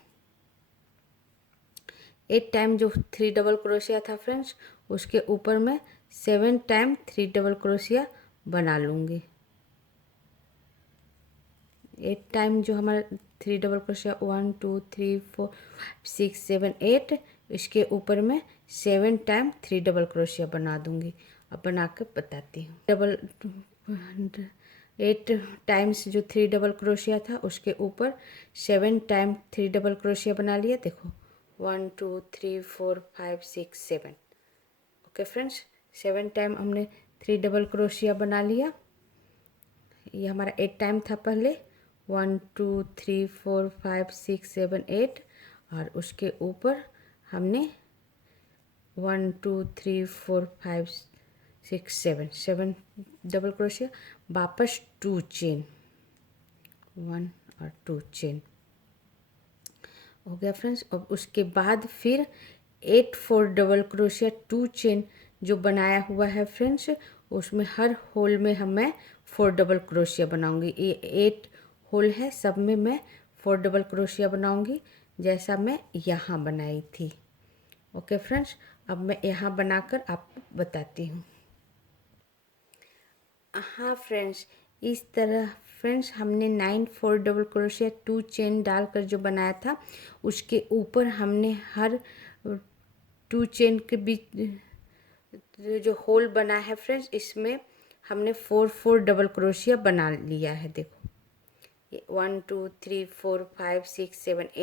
8 टाइम जो 3 डबल क्रोशिया था फ्रेंड्स, उसके ऊपर मैं 7 टाइम 3 डबल क्रोशिया बना लूँगी। 8 टाइम जो हमारा 3 डबल क्रोशिया 1 2 3 4 6 7 8, इसके ऊपर मैं 7 टाइम 3 डबल क्रोशिया बना दूँगी। अब बना कर बताती हूँ। 8 टाइम्स जो 3 डबल क्रोशिया था उसके ऊपर 7 टाइम 3 डबल क्रोशिया बना लिया। देखो 1 2 3 4 5 6 7। ओके फ्रेंड्स, 7 टाइम हमने 3 डबल क्रोशिया बना लिया। ये हमारा 8 टाइम था पहले। 1 2 3 4 5 6 7 8 और उसके ऊपर हमने 1 2 3 4 5 6 7 डबल क्रोशिया, वापस 2 चेन, 1 और 2 चेन हो गया फ्रेंड्स। अब उसके बाद फिर 8 4 डबल क्रोशिया 2 चेन जो बनाया हुआ है फ्रेंड्स, उसमें हर होल में मैं 4 डबल क्रोशिया बनाऊंगी। ये 8 होल है, सब में मैं 4 डबल क्रोशिया बनाऊंगी जैसा मैं यहाँ बनाई थी। ओके फ्रेंड्स, अब मैं यहाँ बनाकर आपको बताती हूँ। हाँ फ्रेंड्स, इस तरह फ्रेंड्स हमने 9 4 डबल क्रोशिया 2 चेन डालकर जो बनाया था, उसके ऊपर हमने हर 2 चेन के बीच जो होल बना है फ्रेंड्स, इसमें हमने 4 4 डबल क्रोशिया बना लिया है। देखो ये 1 2 3 4 5 6 7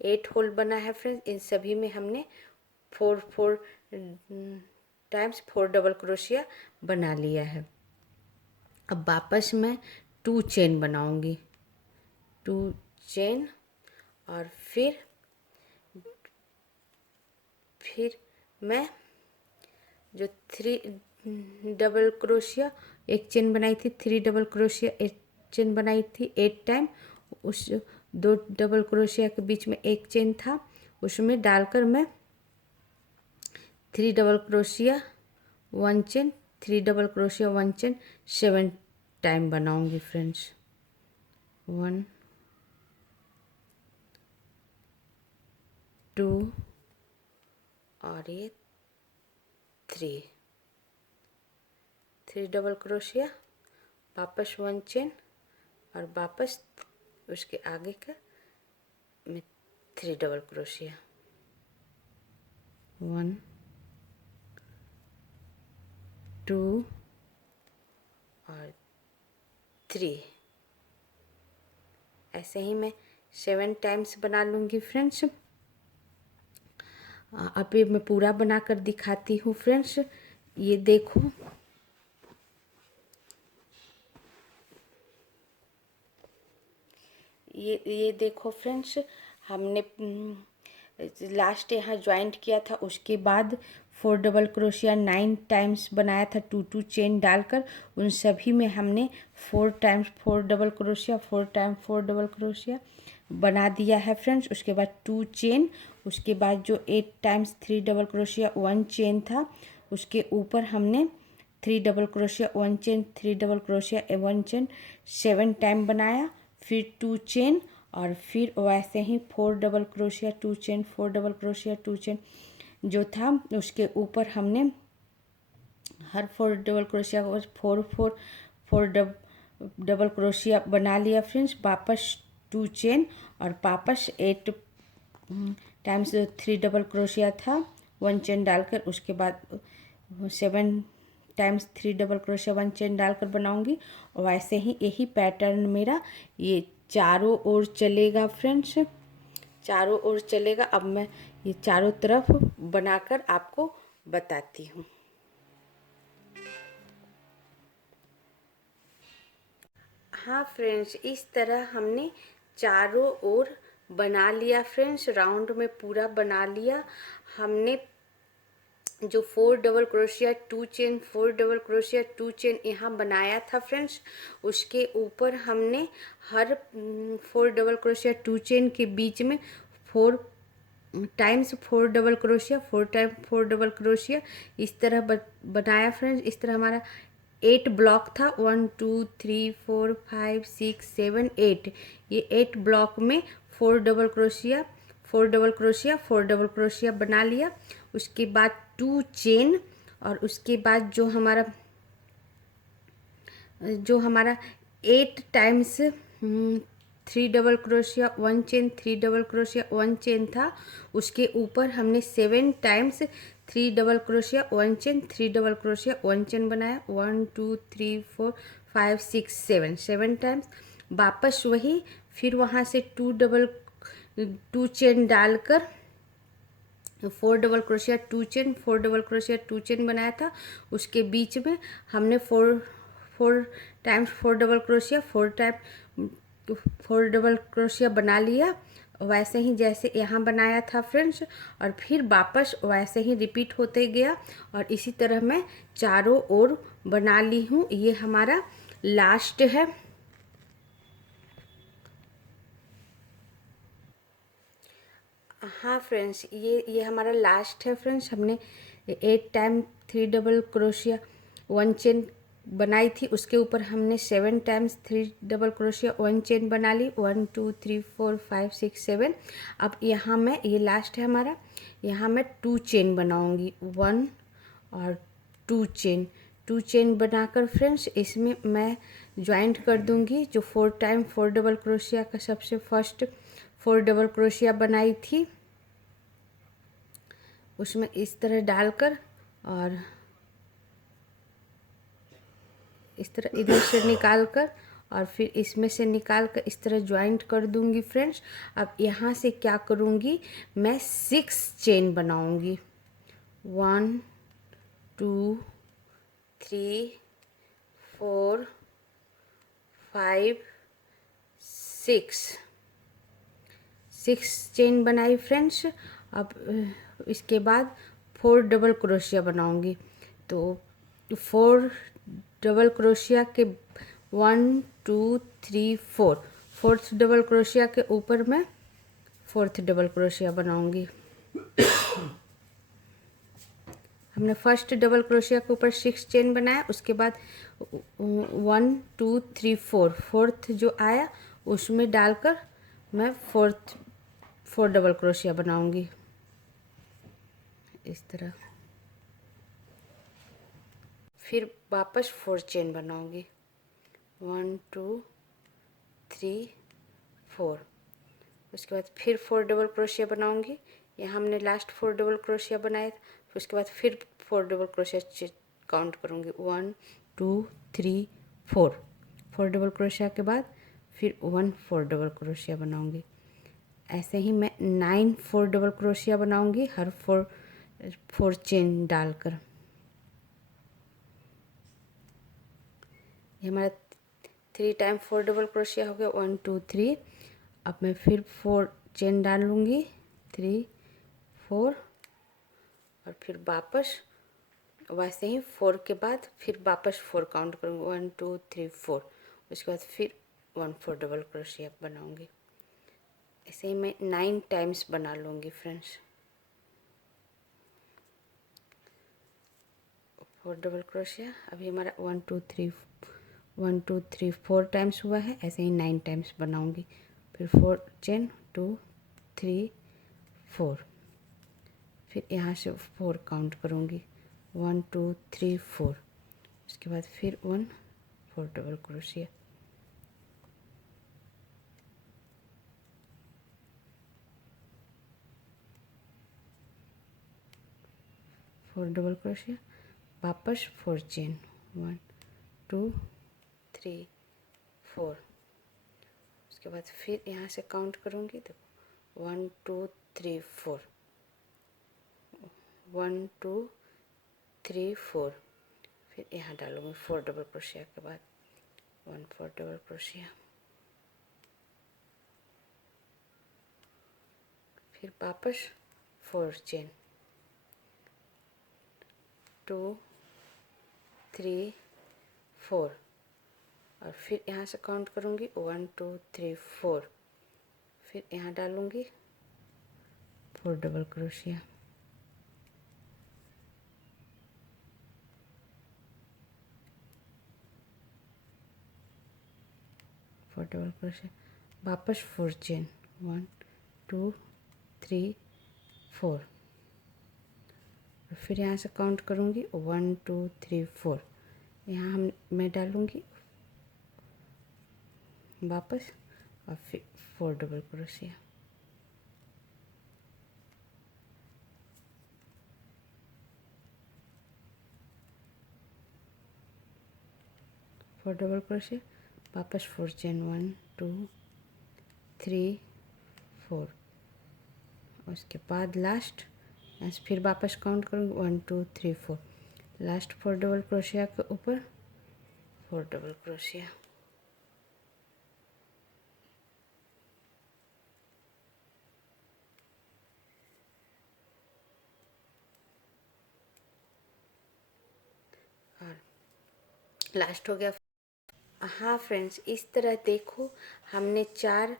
8 होल बना है फ्रेंड्स। इन सभी में हमने 4 4 टाइम्स 4 डबल क्रोशिया बना लिया है। अब वापस मैं 2 चेन बनाऊंगी, 2 चेन और फिर मैं जो 3 डबल क्रोशिया एक चेन बनाई थी, 3 डबल क्रोशिया एक चेन बनाई थी 8 टाइम, उस 2 डबल क्रोशिया के बीच में एक चेन था, उसमें डालकर मैं 3 double crochet 1 chain, 3 double crochet 1 chain 7 time बनाऊंगी फ्रेंड्स। 1 2 और ये 3 डबल क्रोशिया, वापस 1 चेन और वापस उसके आगे का में 3 डबल क्रोशिया, 1 2 और 3। ऐसे ही मैं 7 टाइम्स बना लूँगी फ्रेंड्स। अभी मैं पूरा बनाकर दिखाती हूँ फ्रेंड्स। ये देखो, ये देखो फ्रेंड्स, हमने लास्ट यहाँ ज्वाइंट किया था, उसके बाद 4 डबल क्रोशिया 9 टाइम्स बनाया था 2 2 चेन डालकर। उन सभी में हमने 4 times 4 double crochet 4 time 4 double crochet बना दिया है फ्रेंड्स। उसके बाद 2 चेन, उसके बाद जो 8 टाइम्स 3 डबल क्रोशिया 1 चेन था, उसके ऊपर हमने 3 double crochet 1 chain 3 double crochet 1 chain 7 time बनाया, फिर 2 चेन और फिर वैसे ही 4 double crochet 2 chain 4 double crochet 2 chain जो था, उसके ऊपर हमने हर 4 डबल क्रोशिया को 4 डबल क्रोशिया बना लिया फ्रेंड्स। वापस 2 चेन और वापस 8 टाइम्स 3 डबल क्रोशिया था 1 चेन डालकर, उसके बाद 7 टाइम्स 3 डबल क्रोशिया 1 चेन डालकर बनाऊंगी। और वैसे ही यही पैटर्न मेरा ये चारों ओर चलेगा फ्रेंड्स, चारों ओर चलेगा। अब मैं ये चारों तरफ बनाकर आपको बताती हूँ। हाँ फ्रेंड्स, इस तरह हमने चारों ओर बना लिया फ्रेंड्स, राउंड में पूरा बना लिया हमने। जो 4 double crochet 2 chain 4 double crochet 2 chain यहाँ बनाया था फ्रेंड्स, उसके ऊपर हमने हर 4 डबल क्रोशिया 2 चेन के बीच में 4 times 4 double crochet 4 time 4 double crochet इस तरह बनाया फ्रेंड्स। इस तरह हमारा 8 ब्लॉक था, 1 2 3 4 5 6 7 8। ये 8 ब्लॉक में 4 double crochet 4 double crochet 4 double crochet बना लिया। उसके बाद 2 चेन और उसके बाद जो हमारा 8 times 3 double crochet 1 chain 3 double crochet 1 chain था, उसके ऊपर हमने 7 times 3 double crochet 1 chain 3 double crochet 1 chain बनाया। 1 2 3 4 5 6 7 टाइम्स। वापस वही फिर वहाँ से 2 चेन डालकर 4 double crochet 2 chain 4 double crochet 2 chain बनाया था, उसके बीच में हमने 4 times 4 double crochet 4 time 4 double crochet बना लिया वैसे ही जैसे यहाँ बनाया था फ्रेंड्स, और फिर वापस वैसे ही रिपीट होते गया और इसी तरह मैं चारों ओर बना ली हूँ। ये हमारा लास्ट है। हाँ फ्रेंड्स, ये हमारा लास्ट है फ्रेंड्स। हमने 8 टाइम 3 डबल क्रोशिया 1 चेन बनाई थी, उसके ऊपर हमने 7 टाइम्स 3 डबल क्रोशिया 1 चेन बना ली। 1 2 3 4 5 6 7। अब यहाँ मैं, ये लास्ट है हमारा, यहाँ मैं 2 चेन बनाऊंगी, 1 और 2 चेन। 2 चेन बनाकर फ्रेंड्स इसमें मैं ज्वाइंट कर दूंगी जो 4 टाइम 4 डबल क्रोशिया का सबसे फर्स्ट 4 डबल क्रोशिया बनाई थी, उसमें इस तरह डालकर और इस तरह इधर से निकाल कर और फिर इसमें से निकाल कर इस तरह ज्वाइंट कर दूंगी फ्रेंड्स। अब यहाँ से क्या करूँगी, मैं 6 चेन बनाऊंगी। 1 2 3 4 5 6 चेन बनाई फ्रेंड्स। अब इसके बाद 4 डबल क्रोशिया बनाऊंगी। तो 4 डबल क्रोशिया के 1 2 3 4, फोर्थ डबल क्रोशिया के ऊपर मैं 4th डबल क्रोशिया बनाऊंगी। हमने फर्स्ट डबल क्रोशिया के ऊपर 6 चेन बनाया, उसके बाद 1 2 3 4, फोर्थ जो आया उसमें डालकर मैं 4 डबल क्रोशिया बनाऊंगी इस तरह। फिर वापस 4 चेन बनाऊंगी, 1 2 3 4। उसके बाद फिर 4 डबल क्रोशिया बनाऊंगी। यहाँ हमने लास्ट 4 डबल क्रोशिया बनाए, फिर उसके बाद फिर 4 डबल क्रोशिया काउंट करूँगी, 1 2 3 4। 4 डबल क्रोशिया के बाद फिर 1 4 डबल क्रोशिया बनाऊंगी। ऐसे ही मैं 9 4 डबल क्रोशिया बनाऊंगी हर 4 चेन डालकर। ये हमारा 3 टाइम 4 डबल क्रोशिया हो गया, 1 2 3। अब मैं फिर 4 चेन डालूंगी, 3 4, और फिर वापस वैसे ही 4 के बाद फिर वापस 4 काउंट करूँगी, 1 2 3 4। उसके बाद फिर 1 4 डबल क्रोशिया बनाऊंगी। ऐसे ही मैं 9 टाइम्स बना लूँगी फ्रेंड्स। 4 डबल क्रोशिया अभी हमारा 1 2 3 4 टाइम्स हुआ है। ऐसे ही 9 टाइम्स बनाऊंगी। फिर 4 चेन 2 3 4, फिर यहाँ से 4 काउंट करूँगी, 1 2 3 4। उसके बाद फिर 1 4 double crochet. Four double crochet, वापस 4 चेन, 1 2 3 4। उसके बाद फिर यहाँ से काउंट करूँगी, देखो 1 2 3 4, 1 2 3 4। फिर यहाँ डालूँगी 4 डबल क्रोशिया के बाद 1 4 डबल क्रोशिया। फिर वापस 4 चेन, 2 3 4, और फिर यहाँ से काउंट करूँगी 1 2 3 4। फिर यहाँ डालूँगी 4 डबल क्रोशिया। डबल क्रोशिया, वापस 4 चेन, 1 2 3 4। फिर यहाँ से काउंट करूँगी 1 2 3 4। यहाँ मैं डालूँगी वापस और फिर 4 डबल क्रोशिया। डबल क्रोशिया, वापस 4 चेन, 1 2 3 4। उसके बाद लास्ट ऐसे फिर वापस काउंट करूँगी 1 2 3 4। लास्ट 4 डबल क्रोशिया के ऊपर 4 डबल क्रोशिया। लास्ट हो गया। हाँ फ्रेंड्स, इस तरह देखो हमने 4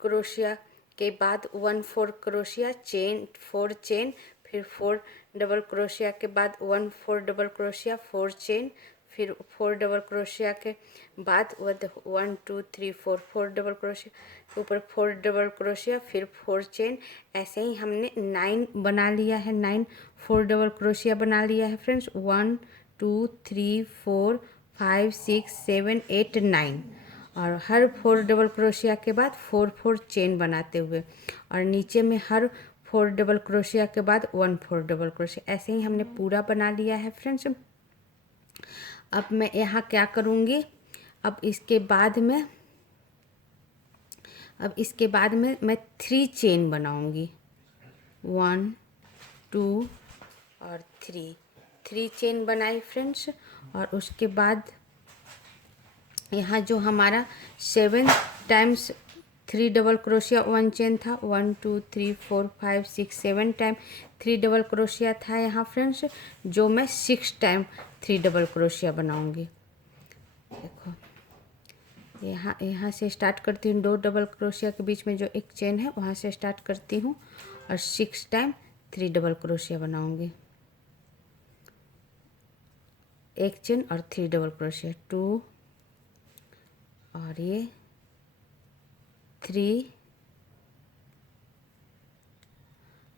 क्रोशिया के बाद 1 4 क्रोशिया चेन 4 चेन, फिर 4 डबल क्रोशिया के बाद 1 4 डबल क्रोशिया 4 चेन, फिर 4 डबल क्रोशिया के बाद 1 2 3 4 4 डबल क्रोशिया के ऊपर 4 डबल क्रोशिया फिर 4 चेन। ऐसे ही हमने 9 बना लिया है, 9 4 डबल क्रोशिया बना लिया है फ्रेंड्स। 1 2 3 4 5 6 7 8 9, और हर 4 डबल क्रोशिया के बाद 4 4 चेन बनाते हुए, और नीचे में हर 4 डबल क्रोशिया के बाद 1 4 डबल क्रोशिया। ऐसे ही हमने पूरा बना लिया है फ्रेंड्स। अब मैं यहाँ क्या करूँगी, अब इसके बाद में मैं 3 चेन बनाऊँगी। 1 2 और 3 चेन बनाई फ्रेंड्स। और उसके बाद यहाँ जो हमारा 7 टाइम्स 3 डबल क्रोशिया 1 चेन था, 1 2 3 4 5 6 7 टाइम 3 डबल क्रोशिया था यहाँ फ्रेंड्स, जो मैं 6 टाइम 3 डबल क्रोशिया बनाऊंगी। देखो यहाँ से स्टार्ट करती हूँ, 2 डबल क्रोशिया के बीच में जो एक चेन है वहाँ से स्टार्ट करती हूँ और 6 टाइम 3 डबल क्रोशिया बनाऊंगी। एक चेन और 3 डबल क्रोशिया, 2 और ये 3,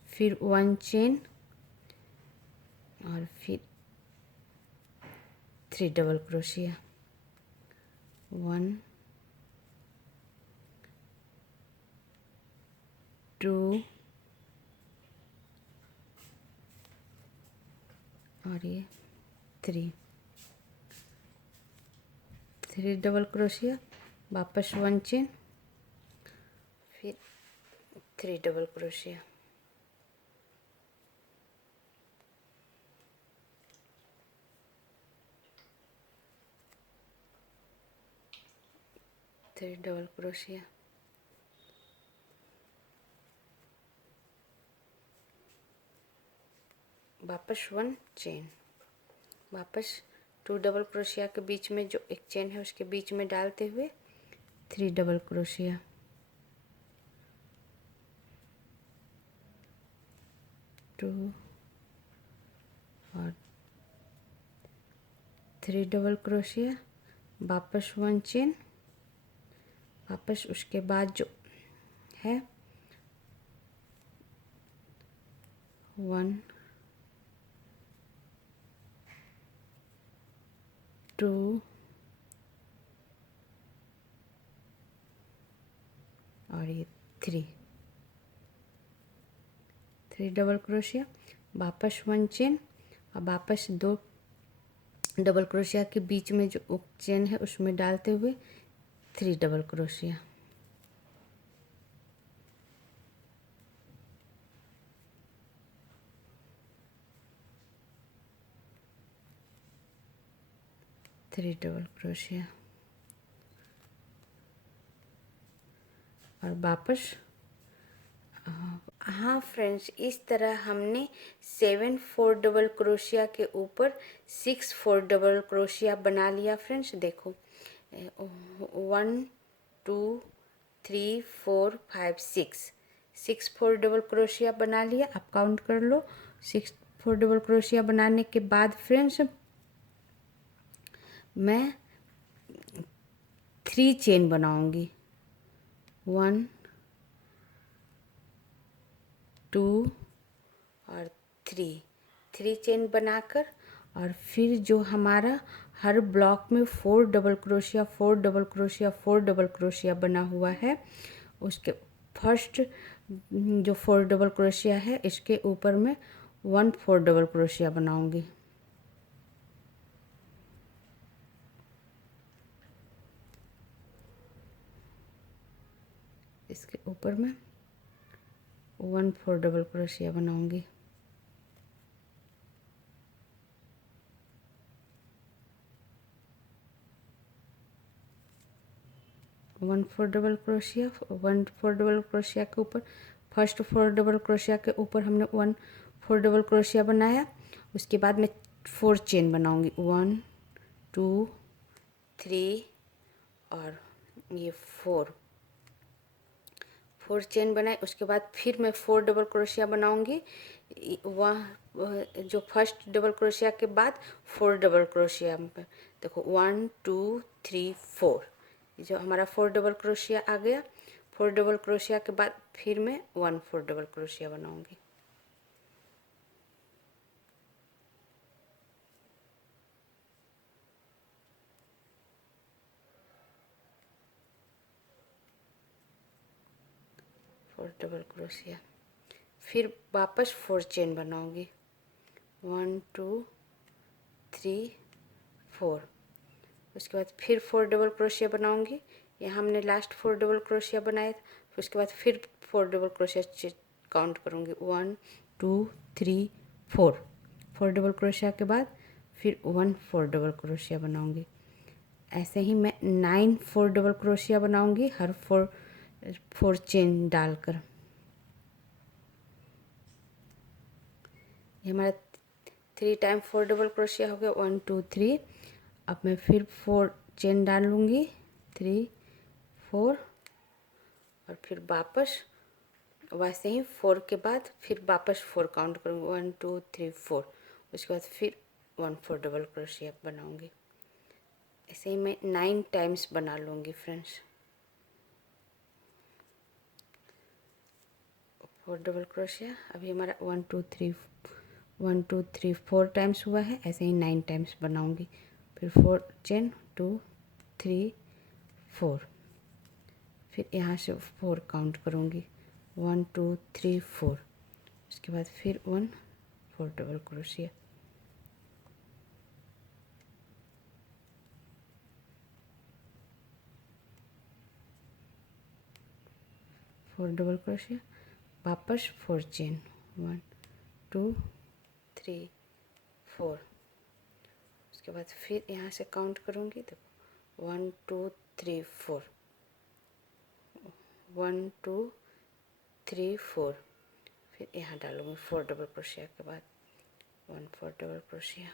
फिर 1 चेन और फिर 3 डबल क्रोशिया, 1 2 और ये 3 डबल क्रोशिया, वापस 1 चेन, फिर 3 डबल क्रोशिया, 3 डबल क्रोशिया, वापस 1 चेन, वापस 2 डबल क्रोशिया के बीच में जो एक चेन है उसके बीच में डालते हुए 3 डबल क्रोशिया, 2 और 3 डबल क्रोशिया, वापस 1 चेन, वापस उसके बाद जो है 1 2 और ये 3 डबल क्रोशिया, वापस 1 चेन, और वापस 2 डबल क्रोशिया के बीच में जो चेन है उसमें डालते हुए 3 डबल क्रोशिया, और वापस। हाँ फ्रेंड्स, इस तरह हमने 7 4 डबल क्रोशिया के ऊपर 6 4 डबल क्रोशिया बना लिया फ्रेंड्स। देखो 1 2 3 4 5 6 4 डबल क्रोशिया बना लिया। आप काउंट कर लो। 6 4 डबल क्रोशिया बनाने के बाद फ्रेंड्स मैं 3 चेन बनाऊंगी। 1 2 और 3 चेन बनाकर, और फिर जो हमारा हर ब्लॉक में 4 double crochet 4 double crochet 4 double crochet बना हुआ है, उसके फर्स्ट जो 4 डबल क्रोशिया है इसके ऊपर में 1 4 डबल क्रोशिया बनाऊंगी। इसके ऊपर में 1 4 डबल क्रोशिया बनाऊंगी। 1 4 डबल क्रोशिया, 1 4 डबल क्रोशिया के ऊपर फर्स्ट 4 डबल क्रोशिया के ऊपर हमने 1 4 डबल क्रोशिया बनाया। उसके बाद मैं 4 चेन बनाऊंगी। 1 2 3 और ये 4 चेन बनाए। उसके बाद फिर मैं 4 डबल क्रोशिया बनाऊंगी। वह जो फर्स्ट डबल क्रोशिया के बाद 4 डबल क्रोशिया में देखो 1 2 3 4, जो हमारा 4 डबल क्रोशिया आ गया। 4 डबल क्रोशिया के बाद फिर मैं 1 4 डबल क्रोशिया बनाऊंगी। फोर डबल क्रोशिया, फिर वापस 4 चेन बनाऊंगी। 1 2 3 4। उसके बाद फिर 4 डबल क्रोशिया बनाऊंगी। यहाँ हमने लास्ट 4 डबल क्रोशिया बनाया था। फिर उसके बाद फिर 4 डबल क्रोशिया काउंट करूँगी। 1 2 3 4। 4 डबल क्रोशिया के बाद फिर 1 4 डबल क्रोशिया बनाऊंगी। ऐसे ही मैं 9 4 डबल क्रोशिया बनाऊंगी, हर 4 चेन डालकर। ये हमारा 3 टाइम 4 डबल क्रोशिया हो गया। 1 2 3। अब मैं फिर 4 चेन डालूंगी, 3 4, और फिर वापस वैसे ही 4 के बाद फिर वापस 4 काउंट करूँगी। 1 2 3 4। उसके बाद फिर 1 4 डबल क्रोशिया बनाऊंगी। ऐसे ही मैं 9 टाइम्स बना लूँगी फ्रेंड्स। 4 डबल क्रोशिया अभी हमारा 1 2 3 4 टाइम्स हुआ है। ऐसे ही 9 टाइम्स बनाऊंगी। फिर 4 चेन 2 3 4, फिर यहाँ से 4 काउंट करूँगी। 1 2 3 4। उसके बाद फिर 1 4 double crochet. Four double crochet, वापस 4 चेन 1 2 3 4। उसके बाद फिर यहाँ से काउंट करूँगी। देखो 1 2 3 4, 1 2 3 4। फिर यहाँ डालूँगी 4 डबल क्रोशिया के बाद 1 4 डबल क्रोशिया।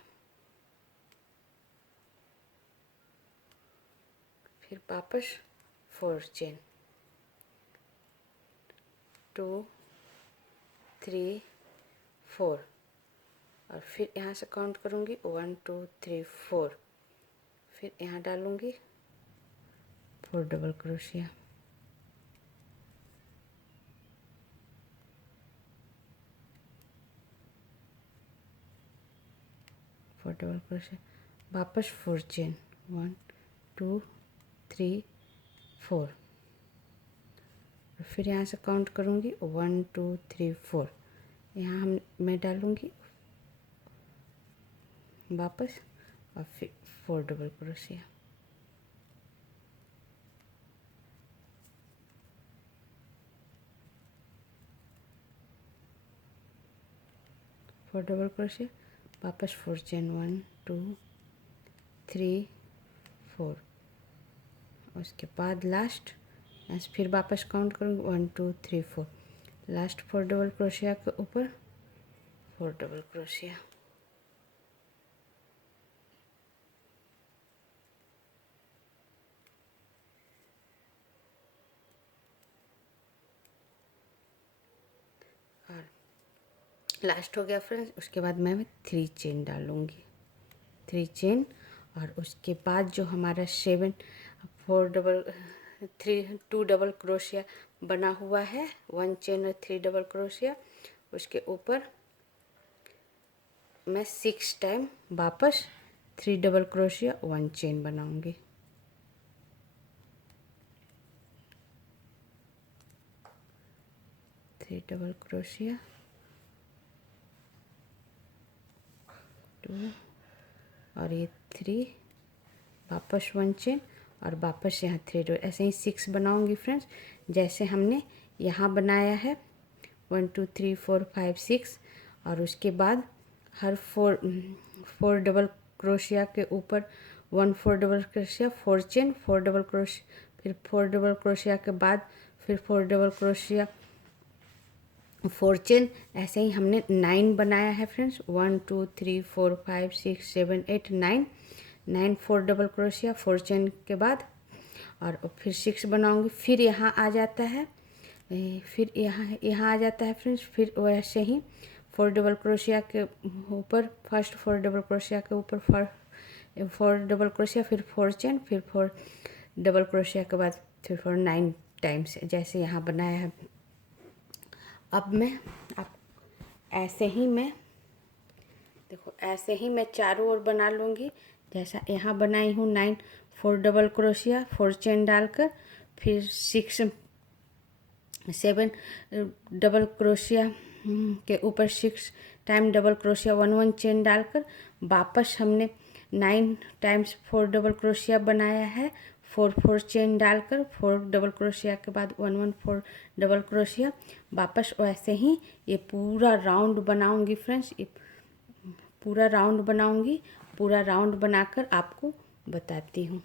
फिर वापस 4 चेन 2 3 4, और फिर यहाँ से काउंट करूँगी 1 2 3 4। फिर यहाँ डालूँगी 4 double crochet. Four double crochet, वापस 4 चेन 1 2 3 4। फिर यहाँ से काउंट करूँगी 1 2 3 4। यहाँ मैं डालूँगी वापस, और फिर 4 डबल क्रोशिया। 4 डबल क्रोशिया, वापस 4 चेन 1 2 3 4। उसके बाद लास्ट फिर वापस काउंट करूँगी 1 2 3 4। लास्ट 4 डबल क्रोशिया के ऊपर 4 डबल क्रोशिया। और लास्ट हो गया फ्रेंड्स। उसके बाद मैं 3 चेन डालूँगी, 3 चेन। और उसके बाद जो हमारा 2 डबल क्रोशिया बना हुआ है, 1 चेन और 3 डबल क्रोशिया, उसके ऊपर मैं 6 टाइम वापस 3 डबल क्रोशिया 1 चेन बनाऊंगी। थ्री डबल क्रोशिया 2, और ये 3, वापस 1 चेन, और वापस यहाँ 3 डबल। ऐसे ही 6 बनाऊंगी फ्रेंड्स, जैसे हमने यहाँ बनाया है 1 2 3 4 5 6। और उसके बाद हर 4 डबल क्रोशिया के ऊपर 1 4 double crochet, 4 chain, 4 double crochet, फिर 4 डबल क्रोशिया के बाद फिर 4 डबल क्रोशिया, 4 चेन। ऐसे ही हमने 9 बनाया है फ्रेंड्स। 1 2 3 4 5 6 7 8 9। 9 4 डबल क्रोशिया 4 चेन के बाद, और फिर 6 बनाऊंगी। फिर यहाँ आ जाता है, फिर यहाँ आ जाता है फ्रेंड्स। फिर वैसे ही 4 डबल क्रोशिया के ऊपर फर्स्ट 4 डबल क्रोशिया के ऊपर 4 डबल क्रोशिया, फिर 4 चेन, फिर 4 डबल क्रोशिया के बाद फिर 4 9 टाइम्स, जैसे यहाँ बनाया है। अब ऐसे ही मैं देखो, ऐसे ही मैं चारों ओर बना लूँगी। जैसा यहाँ बनाई हूँ 9 4 डबल क्रोशिया 4 चेन डालकर, फिर 6 7 डबल क्रोशिया के ऊपर 6 टाइम डबल क्रोशिया 1 1 चेन डालकर, वापस हमने 9 टाइम्स 4 डबल क्रोशिया बनाया है 4 4 चेन डालकर, 4 डबल क्रोशिया के बाद 1 1 4 डबल क्रोशिया। वापस वैसे ही ये पूरा राउंड बनाऊंगी फ्रेंड्स, ये पूरा राउंड बनाऊंगी। पूरा राउंड बनाकर आपको बताती हूँ।